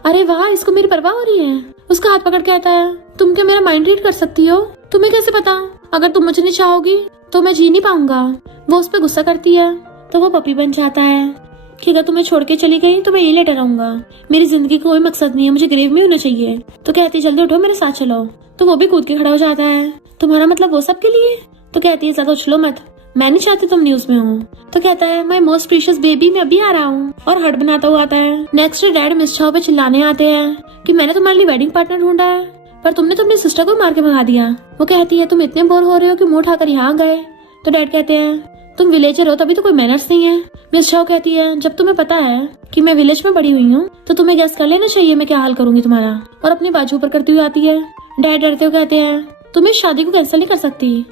अरे वाह इसको मेरी परवाह हो रही है। उसका हाथ पकड़ के कहता है तुम क्या मेरा माइंड रीड कर सकती हो, तुम्हें कैसे पता, अगर तुम मुझे नहीं चाहोगी तो मैं जी नहीं पाऊंगा। वो उस पर गुस्सा करती है तो वो पपी बन जाता है कि अगर तुम्हें छोड़ के चली गई तो मैं यही लेटा रहूंगा, मेरी जिंदगी का कोई मकसद नहीं है, मुझे ग्रेव में होना चाहिए। तो कहती जल्दी उठो मेरे साथ चलो। तो वो भी कूद के खड़ा हो जाता है, तुम्हारा मतलब वो सब के लिए। तो कहती है ज्यादा उछलो मत, मैं नहीं चाहती तुम न्यूज में हो। तो कहता है माय मोस्ट प्रीशियस बेबी मैं अभी आ रहा हूँ, और हट बनाता हुआ आता है। नेक्स्ट डे डैड मिस छाओ पे चिल्लाने आते हैं कि मैंने तुम्हारे लिए वेडिंग पार्टनर ढूंढा है पर तुमने तो अपनी सिस्टर को मार के भगा दिया। वो कहती है तुम इतने बोर हो रहे हो कि मुंह उठाकर यहाँ गए। तो डैड कहते हैं तुम विलेजर हो तभी तो कोई मैनर्स नहीं है। मिस छाओ कहती है जब तुम्हें पता है कि मैं विलेज में बड़ी हुई हूँ तो तुम्हें गैस कर लेना चाहिए मैं क्या हाल करूंगी तुम्हारा, और अपनी बाजू ऊपर करती हुई आती है। डैड डरते हुए कहते हैं तुम इस शादी को कैंसिल नहीं कर सकती,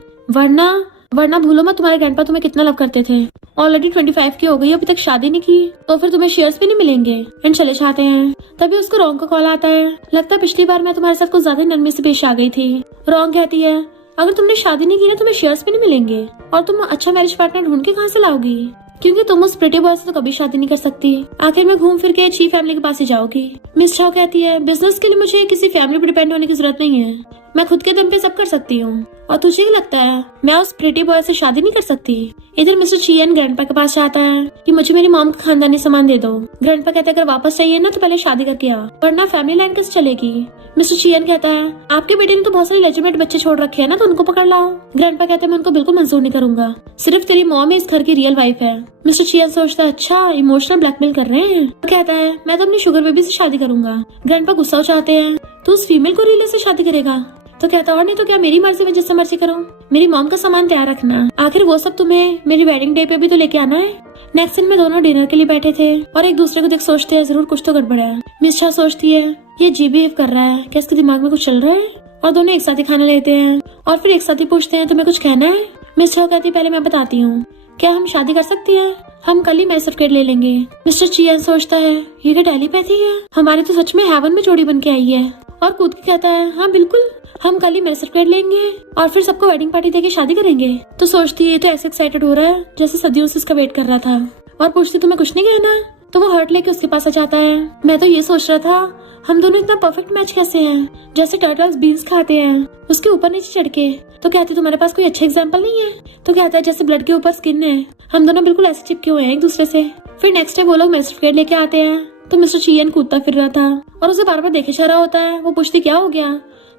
वरना भूलो मत तुम्हारे ग्रैंडपा तुम्हें कितना लव करते थे, ऑलरेडी 25 की हो गई अभी तक शादी नहीं की, तो फिर तुम्हें शेयर्स भी नहीं मिलेंगे। एंड चले जाते हैं। तभी उसको रॉन्ग का कॉल आता है, लगता है पिछली बार मैं तुम्हारे साथ कुछ ज्यादा नरमी से पेश आ गई थी। रॉन्ग कहती है अगर तुमने शादी नहीं की ना तुम्हें शेयर्स भी नहीं मिलेंगे, और तुम अच्छा मैरिज पार्टनर ढूंढ के कहाँ से लाओगी, क्योंकि तुम उस प्रिटी बॉय से तो कभी शादी नहीं कर सकती, आखिर में घूम फिर के अच्छी फैमिली के पास ही जाओगी। मिस छाओ कहती है बिजनेस के लिए मुझे किसी फैमिली पर डिपेंड होने की जरूरत नहीं है, मैं खुद के दम पे सब कर सकती हूँ, और तुझे क्या लगता है मैं उस प्रिटी बॉय से शादी नहीं कर सकती। इधर मिस्टर चियन ग्रैंडपा के पास जाता है कि मुझे मेरी मॉम का खानदानी सामान दे दो। ग्रैंडपा कहते हैं अगर वापस चाहिए ना तो पहले शादी करके आ, वरना फैमिली लाइन कैसे चलेगी। मिस्टर चियन कहता है आपके बेटे ने तो बहुत सारे लेजिटिमेट बच्चे छोड़ रखे हैं ना, तो उनको पकड़ लाओ। ग्रैंडपा कहते हैं मैं उनको बिल्कुल मंजूर नहीं करूंगा, सिर्फ तेरी मॉम इस घर की रियल वाइफ है। मिस्टर चियन सोचता है अच्छा इमोशनल ब्लैकमेल कर रहे हैं। कहता है मैं तो अपनी शुगर बेबी से शादी करूंगा। ग्रैंडपा गुस्सा हो जाते हैं तो उस फीमेल को रियली से शादी करेगा। तो कहता और नहीं तो क्या, मेरी मर्जी में जिससे मर्जी करो, मेरी मॉम का सामान तैयार रखना, आखिर वो सब तुम्हें मेरी वेडिंग डे पे भी तो लेके आना है। नेक्स्ट दिन में दोनों डिनर के लिए बैठे थे और एक दूसरे को देख सोचते हैं जरूर कुछ तो गड़बड़ है। मिस छा सोचती है ये जी बिहेव कर रहा है, क्या इसके दिमाग में कुछ चल रहा है, और दोनों एक साथ ही खाना लेते हैं और फिर एक साथ ही पूछते हैं तुम्हें कुछ कहना है। मिस छा कहती पहले मैं बताती हूँ, क्या हम शादी कर सकती है, हम कल ही मैरिज सर्टिफिकेट ले लेंगे। मिस्टर चियन सोचता है ये क्या टेलीपैथी है, हमारी तो सच में हेवन में जोड़ी बन के आई है, और कूद के कहता है हाँ बिल्कुल हम कल ही मैरिज सर्टिफिकेट लेंगे और फिर सबको वेडिंग पार्टी देके शादी करेंगे। तो सोचती है तो ऐसे एक्साइटेड हो रहा है जैसे सदियों से इसका वेट कर रहा था, और पूछती तुम्हें कुछ नहीं कहना। तो वो हर्ट लेके उसके पास आ जाता है, मैं तो ये सोच रहा था हम दोनों इतना परफेक्ट मैच कैसे हैं, जैसे टर्टल्स बीन्स खाते हैं उसके ऊपर नीचे चढ़ के। तो कहती तुम्हारे पास कोई अच्छा एग्जाम्पल नहीं है। तो कहता है जैसे ब्लड के ऊपर स्किन है, हम दोनों बिल्कुल ऐसे चिपके हुए हैं एक दूसरे से। फिर नेक्स्ट डे वो लोग मैरिज सर्टिफिकेट लेके आते हैं तो मिस्टर चियन कूदता फिर रहा था और उसे बार बार देखे जा रहा होता है। वो पूछती क्या हो गया,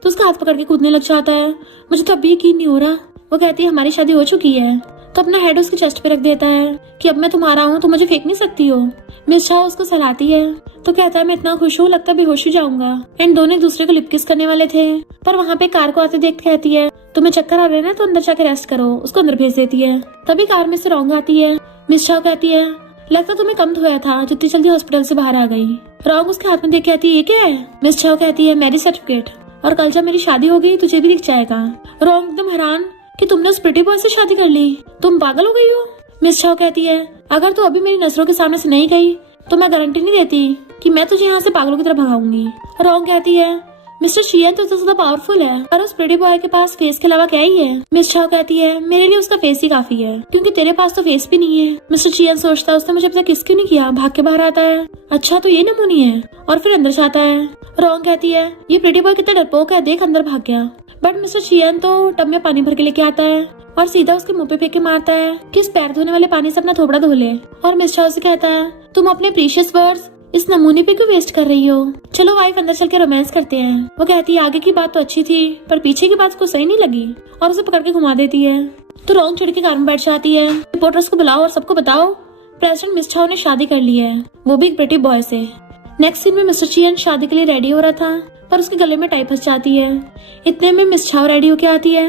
तो उसका हाथ पकड़ के कूदने लग जाता है, मुझे तो अभी यकीन नहीं हो रहा। वो कहती है हमारी शादी हो चुकी है, तो अपना हेड उसके चेस्ट पे रख देता है कि अब मैं तुम्हारा हूँ तो मुझे फेंक नहीं सकती हो। मिस छा उसको सहलाती है तो कहता है मैं इतना खुश हूँ लगता बेहोश हो जाऊंगा। एंड दोनों एक दूसरे को लिप किस करने वाले थे, पर वहाँ पे कार को आते देख कहती है तुम्हें चक्कर आ रहे ना तो अंदर जाके रेस्ट करो, उसको अंदर भेज देती है। तभी कार में से रॉन्ग आती है। मिस छा कहती है लगता तुम्हें कम धोया था जितनी जल्दी हॉस्पिटल से बाहर आ गई। रॉन्ग उसके हाथ में देख कहती है ये क्या है। मिस छा कहती है मैरिज सर्टिफिकेट, और कल जब मेरी शादी होगी तुझे भी दिख जाएगा। रॉन्ग एकदम हैरान कि तुमने उस प्रिटी बॉय से शादी कर ली, तुम पागल हो गई हो। मिस छा कहती है अगर तू अभी मेरी नजरों के सामने से नहीं गई तो मैं गारंटी नहीं देती कि मैं तुझे यहाँ से पागलों की तरह भगाऊंगी। रॉन्ग कहती है मिस्टर चियन तो ज्यादा पावरफुल है, पर उस प्रिटी बॉय के पास फेस के अलावा क्या ही है। मिस छा कहती है मेरे लिए उसका फेस ही काफी है, क्योंकि तेरे पास तो फेस भी नहीं है। मिस्टर चियन सोचता है उसने मुझे अब तक किस क्यों नहीं किया, भाग के बाहर आता है, अच्छा तो ये नमूनी है, और फिर अंदर जाता है। रॉन्ग कहती है ये प्रिटी बॉय कितना डरपोक है, देख अंदर भाग गया। बट मिस्टर चियन तो टब में पानी भर के लेके आता है और सीधा उसके मुंह पे फेंक के मारता है कि इस पैर धोने वाले पानी से अपना थोबड़ा धो ले। और मिस चाओ से कहता है, तुम अपने प्रीशियस वर्ड्स इस नमूने पे क्यों वेस्ट कर रही हो? चलो वाइफ अंदर चल के रोमांस करते हैं। वो कहती है, आगे की बात तो अच्छी थी पर पीछे की बात को सही नहीं लगी, और उसे पकड़ के घुमा देती है। तो रोंग चिढ़ के कार में बैठ जाती है। रिपोर्टर्स को बुलाओ और सबको बताओ प्रेसिडेंट मिस चाओ ने शादी कर ली है, वो भी एक प्रिटी बॉय से। नेक्स्ट सीन में मिस्टर चियन शादी के लिए रेडी हो रहा था पर उसके गले में टाई फंस जाती है। इतने में मिस चाओ रेडी होके आती है।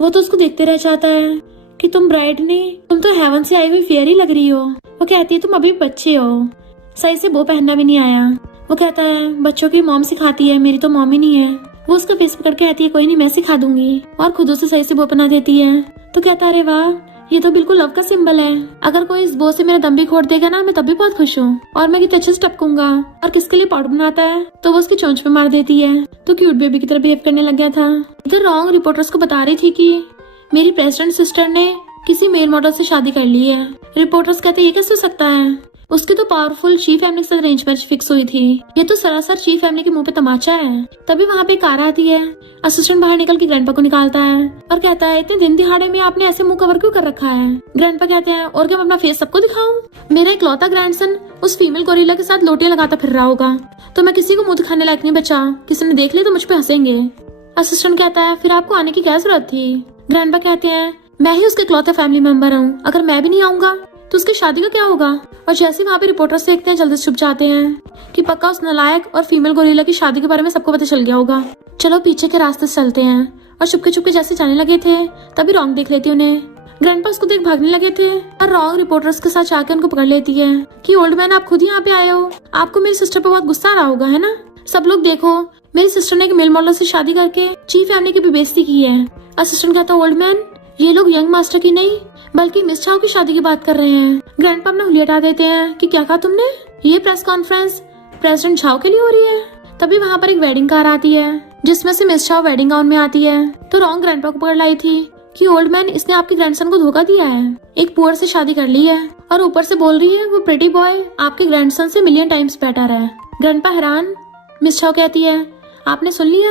वो तो उसको देखते रह जाता है कि तुम ब्राइड नहीं, तुम तो हेवन से आई हुई फेयरी लग रही हो। वो कहती है, तुम अभी बच्चे हो, सही से वो पहनना भी नहीं आया। वो कहता है, बच्चों की मॉम सिखाती है, मेरी तो मॉम ही नहीं है। वो उसका फेस पकड़ के कहती है, कोई नहीं मैं सिखा दूंगी, और खुद उसे सही से वो पहना देती है। तो कहता है, अरे वाह, ये तो बिल्कुल लव का सिंबल है। अगर कोई इस बो से मेरा दम भी खोड़ देगा ना, मैं तब भी बहुत खुश हूँ, और मैं कितने अच्छे से टपकूंगा। और किसके लिए पाउडर बनाता है तो वो उसकी चोंच पे मार देती है। तो क्यूट बेबी की तरह बिहेव करने लग गया था। इधर रॉन्ग रिपोर्टर्स को बता रही थी कि मेरी प्रेसिडेंट सिस्टर ने किसी मेल मॉडल से शादी कर ली है। रिपोर्टर्स कहते, ये कैसे हो सकता है? उसकी तो पावरफुल चीफ फैमिली के साथ अरेंज मैरिज फिक्स हुई थी। ये तो सरासर चीफ फैमिली के मुंह पे तमाचा है। तभी वहाँ पे कार आती है। असिस्टेंट बाहर निकल के ग्रैंडपा को निकालता है और कहता है, इतने दिन दिहाड़े में आपने ऐसे मुंह कवर क्यों कर रखा है? ग्रैंडपा कहते हैं, और क्या मैं अपना फेस सबको दिखाऊं? मेरा इकलौता ग्रैंडसन उस फीमेल गोरिल्ला के साथ लोटियां लगाता फिर रहा होगा, तो मैं किसी को मुंह दिखाने लायक नहीं बचा। किसी ने देख लिया तो मुझ पे हंसेंगे। असिस्टेंट कहता है, फिर आपको आने की क्या जरूरत थी? ग्रैंडपा कहते हैं, मैं ही उसके इकलौते फैमिली मेंबर हूँ, अगर मैं भी नहीं आऊंगा तो उसकी शादी का क्या होगा? और जैसे वहाँ पे रिपोर्टर्स देखते हैं जल्दी छुप जाते हैं कि पक्का उस नालायक और फीमेल गोरिल्ला की शादी के बारे में सबको पता चल गया होगा। चलो पीछे के रास्ते से चलते हैं। और चुपके चुपके जैसे जाने लगे थे तभी रॉन्ग देख लेती उन्हें। ग्रैंडपा उसको देख भागने लगे थे और रॉन्ग रिपोर्टर्स के साथ जाकर उनको पकड़ लेती है कि ओल्ड मैन, आप खुद यहाँ पे आए हो, आपको मेरी सिस्टर पे बहुत गुस्सा आ रहा होगा, है ना? सब लोग देखो, मेरी सिस्टर ने एक मेल मॉडल से शादी करके चीफ फैमिली की भी बेइज्जती की है। असिस्टेंट कहता, ओल्ड मैन, ये लोग यंग मास्टर की नहीं बल्कि मिस चाओ की शादी की बात कर रहे हैं। ग्रैंडपा अपना हुलिया हटा देते हैं कि क्या कहा तुमने? ये प्रेस कॉन्फ्रेंस प्रेसिडेंट चाओ के लिए हो रही है। तभी वहाँ पर एक वेडिंग कार आती है जिसमें से मिस चाओ वेडिंग गाउन में आती है। तो रॉन्ग ग्रैंडपा को पकड़ लाई थी कि ओल्ड मैन, इसने आपके ग्रैंडसन को धोखा दिया है, एक पुअर से शादी कर ली है और ऊपर से बोल रही है वो प्रिटी बॉय आपके ग्रैंडसन से मिलियन टाइम्स बेटर है। ग्रैंडपा हैरान। मिस चाओ कहती है, आपने सुन लिया,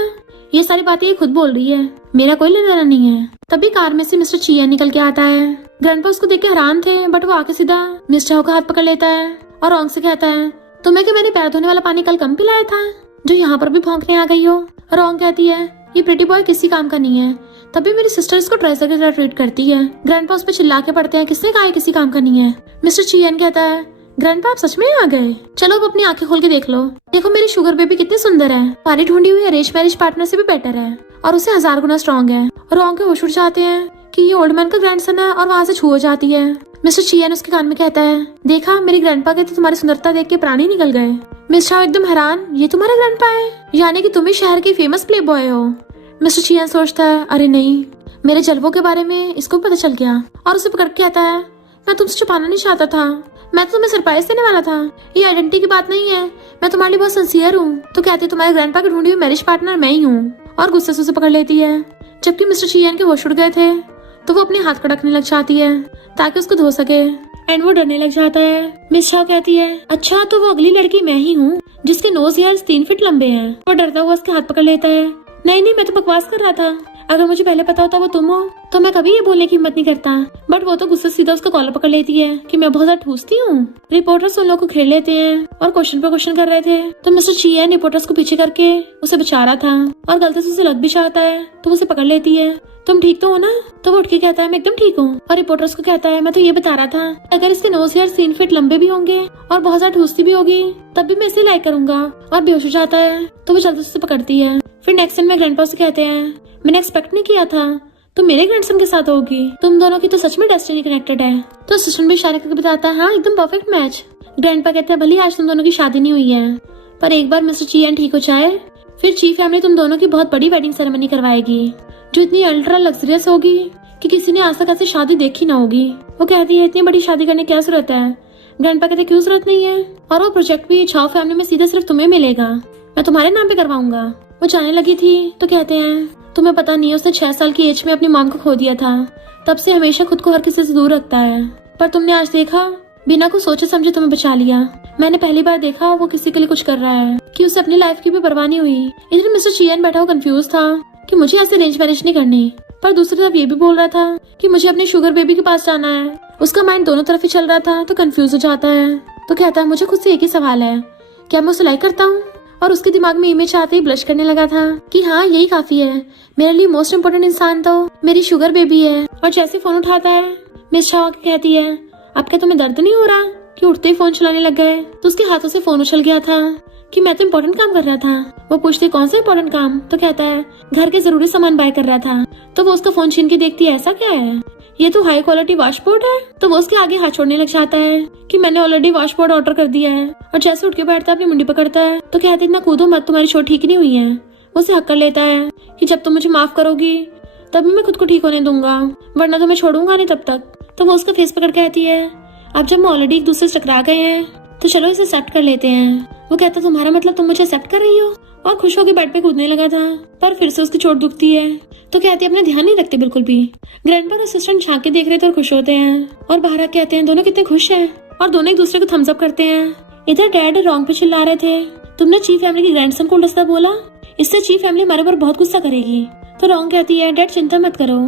ये सारी बातें ये खुद बोल रही है, मेरा कोई लेना देना नहीं है। तभी कार में से मिस्टर चियन निकल के आता है। ग्रैंडपा उसको देख के हैरान थे बट वो आके सीधा मिस चाओ का हाथ पकड़ लेता है और रॉन्ग से कहता है, तुम्हें क्या मैंने पैर धोने वाला पानी कल कम पिलाया था जो यहाँ पर भी भौंकने आ गई हो? रॉन्ग कहती है, ये प्रिटी बॉय किसी काम का नहीं है। तभी मेरी सिस्टर इसको ट्रेजर की तरह ट्रीट करती है। ग्रैंडपा उस पर चिल्ला के पड़ते हैं, किसने कहा किसी काम का नहीं है? मिस्टर चियन कहता है, ग्रैंडपा आप सच में आ गए, चलो अब अपनी आंखें खोल के देख लो, देखो मेरी शुगर बेबी कितनी सुंदर है, हमारी ढूंढी हुई अरेंज मैरिज पार्टनर से भी बेटर है और उसे 1000 गुना स्ट्रॉन्ग है। रॉन्ग के होश उड़ जाते हैं कि ये ओल्ड मैन का ग्रैंडसन है और वहाँ से छू हो जाती है। मिस्टर चियन उसके कान में कहता है, देखा मेरी ग्रैंडपा के तो तुम्हारी सुंदरता देख के प्राण ही निकल गए। मिस चाओ एकदम हैरान, ये तुम्हारा ग्रैंडपा है, यानी कि तुम ही शहर के फेमस प्ले बॉय हो। मिस्टर चियन सोचता है, अरे नहीं, मेरे जलवों के बारे में इसको पता चल गया और उसे पकड़ के कहता है, मैं तुमसे छुपाना नहीं चाहता था, मैं तो तुम्हें सरप्राइज देने वाला था, ये आइडेंटिटी की बात नहीं है, मैं तुम्हारे लिए बहुत सिंसियर हूँ। तो कहती है, तुम्हारे ग्रैंडपा की ढूंढी हुई मैरिज पार्टनर मैं ही हूँ, और गुस्से से उसे पकड़ लेती है। जबकि मिस्टर चियन के होश उड़ गए थे तो वो अपने हाथ कड़कने लग जाती है ताकि उसको धो सके एंड वो डरने लग जाता है। मिस चाओ कहती है, अच्छा तो वो अगली लड़की मैं ही हूँ जिसके नोज हेयर्स 3 फीट लंबे हैं। वो डरता हुआ उसके हाथ पकड़ लेता है, नहीं नहीं मैं तो बकवास कर रहा था, अगर मुझे पहले पता होता वो तुम हो तो मैं कभी ये बोलने की हिम्मत नहीं करता। बट वो तो गुस्से सीधा उसका कॉलर पकड़ लेती है कि मैं बहुत ज्यादा ठूसती हूँ। रिपोर्टर्स उन लोगों को घेर लेते हैं और क्वेश्चन पे क्वेश्चन कर रहे थे तो मिस्टर चियन रिपोर्टर्स को पीछे करके उसे बचा रहा था और गलती से उसे लग भी चाहता है तो उसे पकड़ लेती है, तुम ठीक तो हो ना? तो वो उठ के कहता है, मैं एकदम ठीक हूँ। और रिपोर्टर्स को कहता है, मैं तो ये बता रहा था अगर इसके नोज हेयर 3 फीट लंबे भी होंगे और बहुत ज्यादा ठूसती भी होगी तब भी मैं इसे लाइक करूंगा। और बेहोश हो जाता है तो वो जल्दी से पकड़ती है। फिर नेक्स्ट सीन में ग्रैंडपा से कहते हैं, मैंने एक्सपेक्ट नहीं किया था तुम मेरे ग्रैंडसन के साथ होगी, तुम दोनों की तो सच में डेस्टिनी कनेक्टेड है। तो असिस्टेंट भी इशारे करके बताता है, हाँ एकदम परफेक्ट मैच। ग्रैंडपा कहते हैं, भले आज तुम दोनों की शादी नहीं हुई है पर एक बार मिस्टर चियन ठीक हो जाए फिर चीफ फैमिली तुम दोनों की बहुत बड़ी वेडिंग सेरेमनी करवाएगी जो इतनी अल्ट्रा लग्जरियस होगी कि किसी ने आज तक ऐसी शादी देखी ना होगी। वो कहती है, इतनी बड़ी शादी करने की क्या जरूरत है? ग्रैंडपा कहते, क्यों जरूरत नहीं है, और वो प्रोजेक्ट भी चाओ फैमिली में सीधे सिर्फ तुम्हें मिलेगा, मैं तुम्हारे नाम पे करवाऊंगा। वो जाने लगी थी तो कहते हैं, तुम्हें पता नहीं है उसने 6 साल की एज में अपनी मॉम को खो दिया था, तब से हमेशा खुद को हर किसी से दूर रखता है, पर तुमने आज देखा बिना कुछ सोचे समझे तुम्हें बचा लिया। मैंने पहली बार देखा वो किसी के लिए कुछ कर रहा है कि उसे अपनी लाइफ की भी परवाह नहीं हुई। इधर मिस्टर चियन बैठा हुआ कंफ्यूज था कि मुझे ऐसे अरेंज मैरिज नहीं करनी, पर दूसरी तरफ ये भी बोल रहा था कि मुझे अपने शुगर बेबी के पास जाना है। उसका माइंड दोनों तरफ ही चल रहा था तो कंफ्यूज हो जाता है। तो कहता है मुझे खुद से एक ही सवाल है, क्या मैं उसे लाइक करता हूँ? और उसके दिमाग में इमेज आते ही ब्लश करने लगा था कि हाँ यही काफी है, मेरे लिए मोस्ट इम्पोर्टेंट इंसान तो मेरी शुगर बेबी है। और जैसे फोन उठाता है मिस शाह कहती है, अब क्या तुम्हें दर्द नहीं हो रहा कि उठते ही फोन चलाने लग गए? तो उसके हाथों से फोन उछल गया था कि मैं तो इम्पोर्टेंट काम कर रहा था। वो पूछती कौन सा इम्पोर्टेंट काम? तो कहता है घर के जरूरी सामान बाय कर रहा था। तो वो उसका फोन छीन के देखती है, ऐसा क्या है, ये तो हाई क्वालिटी वॉशबोर्ड है। तो वो उसके आगे हाथ छोड़ने लग जाता है कि मैंने ऑलरेडी वॉशबोर्ड ऑर्डर कर दिया है। और जैसे उठ के बैठता है अपनी मुंडी पकड़ता है तो कहती इतना कूदो मत, तुम्हारी चोट ठीक नहीं हुई है। वो उसे हक कर लेता है कि जब तुम मुझे माफ करोगी तभी मैं खुद को ठीक होने दूंगा, वरना तो मैं छोड़ूंगा नहीं तब तक। तो वो उसका फेस पकड़ कहती है, अब जब हम ऑलरेडी एक दूसरे से टकरा गए हैं तो चलो इसे एक्सेप्ट कर लेते हैं। वो कहता तुम्हारा मतलब तुम मुझे एक्सेप्ट कर रही हो? और खुश होकर बेड पे कूदने लगा था, पर फिर से उसकी चोट दुखती है। तो कहती है अपना ध्यान नहीं रखते बिल्कुल भी। ग्रैंडपा और असिस्टेंट झांक के देख रहे थे और खुश होते हैं। और बाहर कहते हैं दोनों कितने खुश हैं और दोनों एक दूसरे को थम्स अप करते हैं। इधर डैड रॉन्ग पे चिल्ला रहे थे, तुमने चीफ फैमिली की ग्रैंडसन को उल्टा बोला, इससे चीफ फैमिली हमारे ऊपर बहुत गुस्सा करेगी। तो रॉन्ग कहती है डैड चिंता मत करो,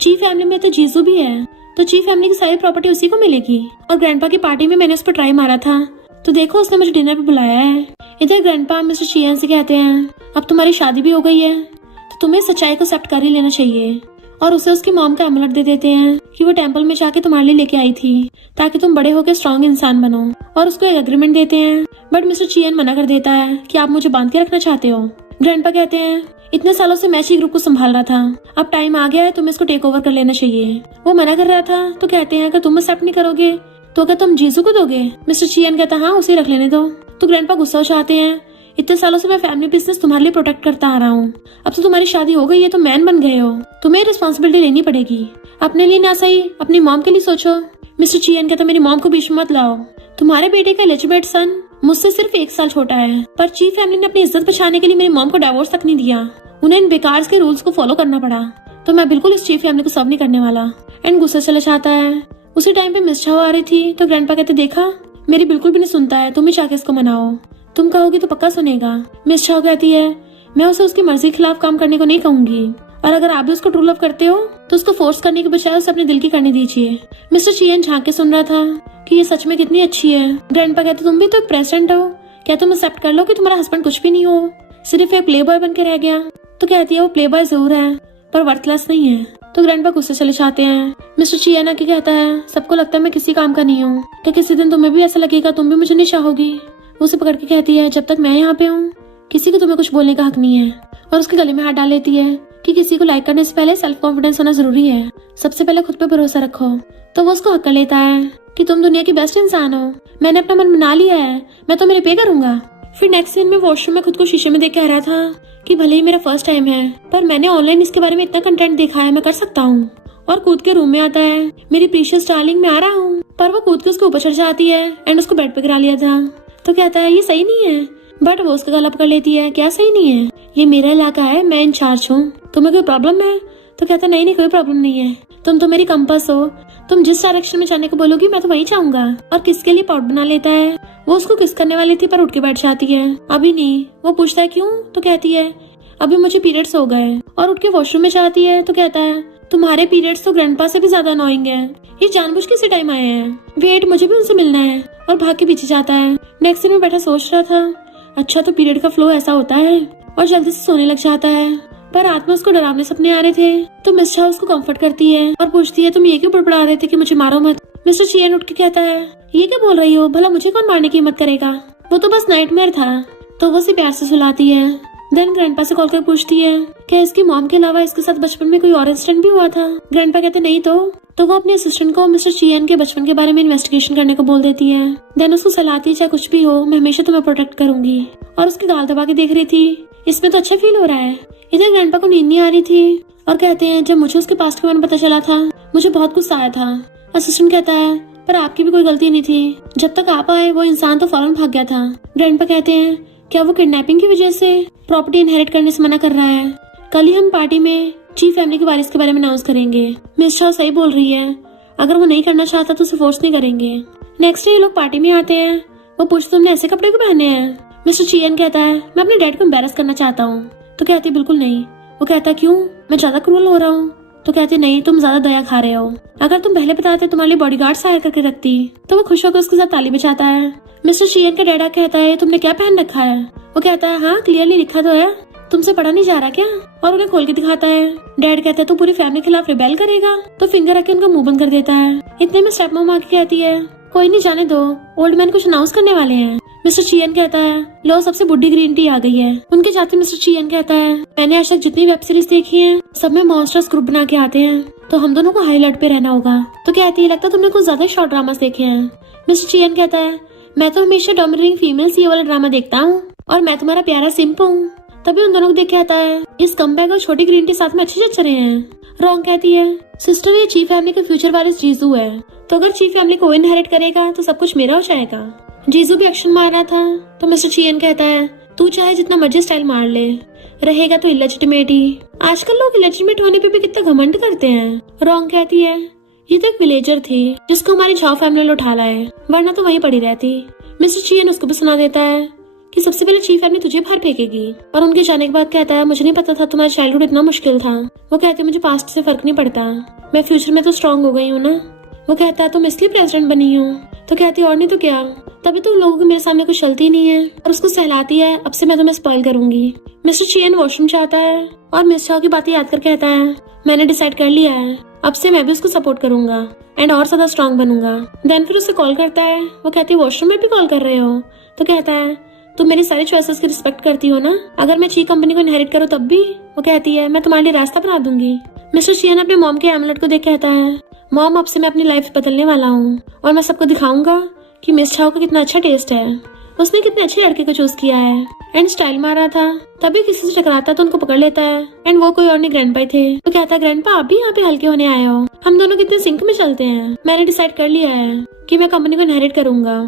चीफ फैमिली में तो जीजू भी है, तो चीफ फैमिली की सारी प्रॉपर्टी उसी को मिलेगी। और ग्रैंडपा की पार्टी में मैंने उस पर ट्राई मारा था, तो देखो उसने मुझे डिनर पे बुलाया है। इधर ग्रैंडपा मिस्टर चियान से कहते हैं अब तुम्हारी शादी भी हो गई है तो तुम्हें सच्चाई को एक्सेप्ट कर ही लेना चाहिए। और उसे उसकी मॉम का एमुलेट दे देते हैं कि वो टेंपल में जाके तुम्हारे लिए लेके आई थी ताकि तुम बड़े होकर स्ट्रॉन्ग इंसान बनो। और उसको एक एग्रीमेंट देते हैं, बट मिस्टर चियान मना कर देता है कि आप मुझे बांध के रखना चाहते हो। ग्रैंडपा कहते हैं इतने सालों से मैं ही ग्रुप को संभाल रहा था, अब टाइम आ गया है तुम्हें इसको टेक ओवर कर लेना चाहिए। वो मना कर रहा था तो कहते हैं अगर तुम एक्सेप्ट नहीं करोगे तो क्या तुम जीसू को दोगे? मिस्टर चियान कहता हाँ उसे रख लेने दो। तो ग्रैंडपा गुस्सा हो जाते हैं, इतने सालों से मैं फैमिली बिजनेस तुम्हारे लिए प्रोटेक्ट करता आ रहा हूँ, अब तो तुम्हारी शादी हो गई है तो मैन बन गए हो, तुम्हें रिस्पॉन्सिबिलिटी लेनी पड़ेगी। अपने लिए ना सही अपनी मॉम के लिए सोचो। मिस्टर चियान कहता मेरी मॉम को बीच में मत लाओ, तुम्हारे बेटे का एलिजिबेट सन मुझसे सिर्फ 1 साल छोटा है, पर चीफ फैमिली ने अपनी इज्जत बचाने के लिए मेरी मॉम को डिवोर्स तक नहीं दिया, उन्हें इन बेकार के रूल्स को फॉलो करना पड़ा, तो मैं बिल्कुल इस चीफ फैमिली को सर्व नहीं करने वाला। एंड गुस्सा चला जाता है। उसी टाइम पे मिस चाओ आ रही थी तो ग्रैंडपा कहते देखा मेरी बिल्कुल भी नहीं सुनता है, तुम ही जाके इसको मनाओ, तुम कहोगी तो पक्का सुनेगा। मिस चाओ कहती है मैं उसे उसकी मर्जी के खिलाफ काम करने को नहीं कहूंगी, और अगर आप भी उसको ट्रू लव करते हो तो उसको फोर्स करने के बजाय उसे अपने दिल की करने दीजिए। मिस्टर चियान झांक के सुन रहा था कि ये सच में कितनी अच्छी है। ग्रैंडपा कहते तुम भी तो एक प्रेसिडेंट हो, क्या तुम एक्सेप्ट कर लो कि तुम्हारा हस्बैंड कुछ भी नहीं हो, सिर्फ एक प्ले बॉय बन के रह गया? तो कहती है वो प्ले बॉय जरूर है पर वर्थलेस नहीं है। तो ग्रैंडपा गुस्से चले जाते हैं। मिस्टर चियान आके कहता है सबको लगता है मैं किसी काम का नहीं हूँ, क्या किसी दिन तुम्हें भी ऐसा लगेगा तुम भी मुझे नहीं चाहोगी? वो उसे पकड़ के कहती है जब तक मैं यहाँ पे हूँ किसी को तुम्हें कुछ बोलने का हक नहीं है। और उसके गले में हाथ डाल लेती है कि किसी को लाइक करने से पहले सेल्फ कॉन्फिडेंस होना जरूरी है, सबसे पहले खुद पे भरोसा रखो। तो वो उसको हक कर लेता है कि तुम दुनिया की बेस्ट इंसान हो, मैंने अपना मन बना लिया है, मैं तो मेरे पे करूंगा। फिर नेक्स्ट सीन में वॉशरूम में खुद को शीशे में देख कह रहा था कि भले ही मेरा फर्स्ट टाइम है पर मैंने ऑनलाइन इसके बारे में इतना कंटेंट देखा है, मैं कर सकता हूँ। और कूद के रूम में आता है, मेरी प्रीशियस डार्लिंग मैं आ रहा हूँ, पर वो कूद के उसके ऊपर चढ़ जाती है एंड उसको बेड पे गिरा लिया था। तो कहता है ये सही नहीं है, बट वो उसका गला पकड़ लेती है, क्या सही नहीं है, ये मेरा इलाका है, मैं इंचार्ज हूँ, तुम्हें कोई प्रॉब्लम है? तो कहता नहीं कोई प्रॉब्लम नहीं है, तुम तो मेरी कंपास हो, तुम जिस डायरेक्शन में जाने को बोलोगी मैं तो वहीं जाऊंगा। और किसके लिए पॉट बना लेता है। वो उसको किस करने वाली थी पर उठ के बैठ जाती है, अभी नहीं। वो पूछता है क्यों? तो कहती है अभी मुझे पीरियड्स हो गए। और उठ के वॉशरूम में जाती है तो कहता है तुम्हारे पीरियड्स तो ग्रैंडपा से भी ज्यादा अनोइंग है, ये जानबूझ के इसी टाइम आए हैं, वेट मुझे भी उनसे मिलना है। और भाग के पीछे जाता है। नेक्स्ट दिन में बैठा सोच रहा था अच्छा तो पीरियड का फ्लो ऐसा होता है, और जल्दी से सोने लग जाता है। पर रात में उसको डरावने सपने आ रहे थे तो मिस चाओ उसको कंफर्ट करती है और पूछती है तुम ये क्यों बड़बड़ा रहे थे कि मुझे मारो मत? मिस्टर चियान उठ के कहता है ये क्या बोल रही हो, भला मुझे कौन मारने की हिम्मत करेगा, वो तो बस नाइटमेयर था। तो वो उसे प्यार से सुलाती है। देन ग्रैंडपा से कॉल कर पूछती है क्या इसकी मॉम के अलावा इसके साथ बचपन में कोई और इंसिडेंट भी हुआ था? ग्रैंडपा कहते नहीं तो वो अपने असिस्टेंट को मिस्टर चियान के बचपन के बारे में इन्वेस्टिगेशन करने को बोल देती है। देन उसको सलाहती चाहे कुछ भी हो मैं हमेशा तुम्हें प्रोटेक्ट करूंगी। और उसकी गाल दबा के देख रही थी, इसमें तो अच्छा फील हो रहा है। इधर ग्रैंडपा को नींद नहीं आ रही थी और कहते हैं जब मुझे उसके पास्ट के बारे में पता चला था मुझे बहुत गुस्सा आया था। असिस्टेंट कहता है पर आपकी भी कोई गलती नहीं थी, जब तक आप आए वो इंसान तो फौरन भाग गया था। ग्रैंडपा कहते हैं क्या वो किडनैपिंग की वजह से प्रॉपर्टी इनहेरिट करने से मना कर रहा है? कल ही हम पार्टी में चीफ फैमिली के वारिस के बारे में अनाउंस करेंगे। मिस चाओ सही बोल रही है, अगर वो नहीं करना चाहता तो उसे फोर्स नहीं करेंगे। नेक्स्ट डे ये लोग पार्टी में आते हैं। वो पूछते तुमने ऐसे कपड़े क्यों पहने हैं? मिस्टर चियान कहता है मैं अपने डैड को एम्बैरस करना चाहता हूँ। तो कहती बिल्कुल नहीं, वो कहता है क्यों, मैं ज्यादा क्रूअल हो रहा हूँ? तो कहते नहीं, तुम ज्यादा दया खा रहे हो। अगर तुम पहले बताते तुम्हारे लिए बॉडीगार्ड्स हायर करके रखती। तो वो खुश होकर उसके साथ ताली बजाता है। मिस्टर चियन का डैडा कहता है तुमने क्या पहन रखा है? वो कहता है हाँ क्लियरली लिखा तो है, तुमसे पढ़ा नहीं जा रहा क्या? और उन्हें खोल के दिखाता है। डैड कहता है तू पूरी फैमिली के खिलाफ रिबेल करेगा? तो फिंगर रख के उनका मुंह बंद कर देता है। इतने में स्टेप मॉम आके कहती है कोई नहीं जाने दो, ओल्ड मैन कुछ अनाउंस करने वाले हैं। मिस्टर चियन कहता है लो सबसे बुढ़ी ग्रीन टी आ गई है। उनके जाते मिस्टर चियन कहता है मैंने आज तक जितनी वेब सीरीज देखी है सब में मॉन्स्टर्स ग्रुप बना के आते हैं, तो हम दोनों को हाई अलर्ट पे रहना होगा। तो कहती है लगता तुमने कुछ ज्यादा शॉर्ट ड्रामास देखे हैं। मिस्टर चियन कहता है मैं तो हमेशा डोमिनेटिंग फीमेल सीईओ वाला ड्रामा देखता हूँ और मैं तुम्हारा प्यारा सिंप हूँ। तभी उन दोनों को देख के आता है इस कमबैक और छोटी ग्रीन टी साथ में अच्छे चल रहे हैं। रॉन्ग कहती है सिस्टर ये चीफ फैमिली का फ्यूचर वारिस जीजू है, तो अगर चीफ फैमिली को इनहेरिट करेगा तो सब कुछ मेरा हो जाएगा। जीजू भी एक्शन मार रहा था। तो मिस्टर चियन कहता है तू चाहे जितना मर्जी स्टाइल मार ले, रहेगा तो इलेजिटिमेट ही। आजकल लोग इलेजिटिमेट होने पे भी कितना घमंड करते हैं। रॉन्ग कहती है ये तो एक विलेजर थी जिसको हमारी झाओ फैमिली ने उठा लाए, वरना तो वहीं पड़ी रहती। मिस्टर चियन उसको भी सुना देता है कि सबसे पहले चीफ फैमिली तुझे बाहर फेंकेगी। और उनके जाने के बाद कहता है मुझे नहीं पता था तुम्हारा चाइल्डहुड इतना मुश्किल था। वो कहते मुझे पास्ट से फर्क नहीं पड़ता, मैं फ्यूचर में तो स्ट्रांग हो गई हूँ ना। वो कहता है तुम इसलिए प्रेसिडेंट बनी हो? तो कहती और नहीं तो क्या, तभी तो लोगों को मेरे सामने कुछ चलती नहीं है और उसको सहलाती है अब से मैं तुम्हें स्पॉइल करूंगी। मिस्टर चियन वॉशरूम जाता है और मिस चाओ की बातें याद कर कहता है मैंने डिसाइड कर लिया है अब से मैं भी उसको सपोर्ट करूंगा एंड और ज्यादा स्ट्रांग बनूंगा। देन फिर उसे कॉल करता है। वो कहती है वॉशरूम में भी कॉल कर रहे हो? तो कहता है तुम मेरी सारी चॉइसेस की रिस्पेक्ट करती हो ना, अगर मैं ची कंपनी को इनहेरिट करूँ तब भी? वो कहती है मैं तुम्हारे लिए रास्ता बना दूंगी। मिस्टर चियन अपने मॉम के एमलेट को देख कहता है मॉम अब से मैं अपनी लाइफ बदलने वाला हूँ और मैं सबको दिखाऊंगा कि मिस चाओ का कितना अच्छा टेस्ट है, उसने कितने अच्छे लड़के को चूज किया है एंड स्टाइल मारा था। तभी किसी से टकराता तो उनको पकड़ लेता है एंड वो कोई और नहीं ग्रैंडपा थे। तो कहता है ग्रैंडपा आप भी यहाँ पे हल्के होने आए हो, हम दोनों कितने सिंक में चलते हैं। मैंने डिसाइड कर लिया है कि मैं कंपनी को इनहेरिट करूंगा।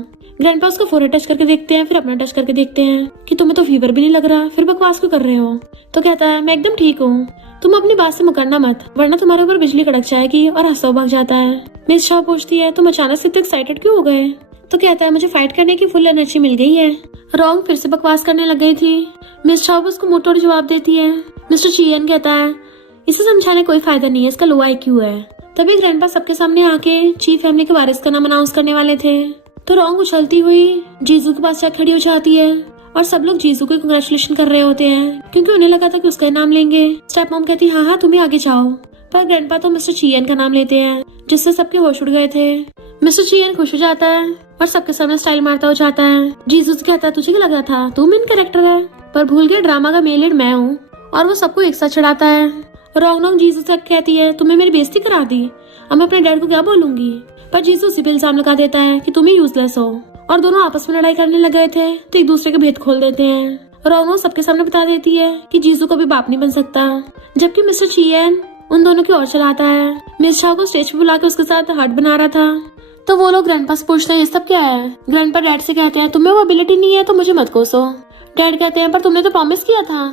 ग्रैंडपा उसको फोरहेड टच करके देखते हैं, फिर अपना टच करके देखते हैं कि तुम्हें तो फीवर भी नहीं लग रहा, फिर बकवास क्यों कर रहे हो? तो कहता है मैं एकदम ठीक हूँ, तुम अपनी बात से मुकरना मत वरना तुम्हारे ऊपर बिजली कड़क जाएगी। और हंसो भाग जाता है। मिस चाओ पूछती है तुम अचानक से इतने एक्साइटेड क्यों हो गए? तो कहता है मुझे फाइट करने की फुल एनर्जी मिल गई है। रॉन्ग फिर से बकवास करने लग गई थी। मिस चाओ उसको मुंह तोड़ जवाब देती है। मिस्टर चियन कहता है इसे समझाने कोई फायदा नहीं है, इसका लो IQ है। तभी ग्रैंडपा सबके सामने आके चीफ फैमिली के वारिस का नाम अनाउंस करने वाले थे। तो रॉन्ग उछलती हुई जीजू के पास जाकर खड़ी हो जाती है और सब लोग जीजू को कांग्रेचुलेशन कर रहे होते हैं क्योंकि उन्हें लगा था कि उसका नाम लेंगे। स्टेप मॉम कहती हाँ हाँ तुम ही आगे जाओ, पर ग्रैंडपा तो मिस्टर चियन का नाम लेते हैं जिससे सबके होश उड़ गए थे। मिस्टर चियन खुश हो जाता है और सबके सामने स्टाइल मारता हो जाता है। जीजू कहता है तुझे क्या लगा था तू मेन कैरेक्टर है, पर भूल गया ड्रामा का मेन लीड मैं हूँ। और वो सबको एक साथ चढ़ाता है। रॉन्ग जीजू से कहती है तुमने मेरी बेइज्जती करा दी, अब मैं अपने डैड को क्या बोलूंगी? पर जीजू उसी पे इल्जाम लगा देता है कि तुम ही यूजलेस हो। और दोनों आपस में लड़ाई करने लग गए थे तो एक दूसरे के भेद खोल देते हैं। रॉन्ग सबके सामने बता देती है कि जीजू कभी बाप नहीं बन सकता, जबकि मिस्टर चियन उन दोनों की ओर चलाता है। मिस चाओ को स्टेज पे बुला के उसके साथ हार्ट बना रहा था। तो वो लोग ग्रैंडपा से पूछते हैं ये सब क्या है? ग्रैंडपा डैड से कहते हैं तुम्हें वो एबिलिटी नहीं है तो मुझे मत कोसो। डैड कहते हैं पर तुमने तो प्रॉमिस किया था।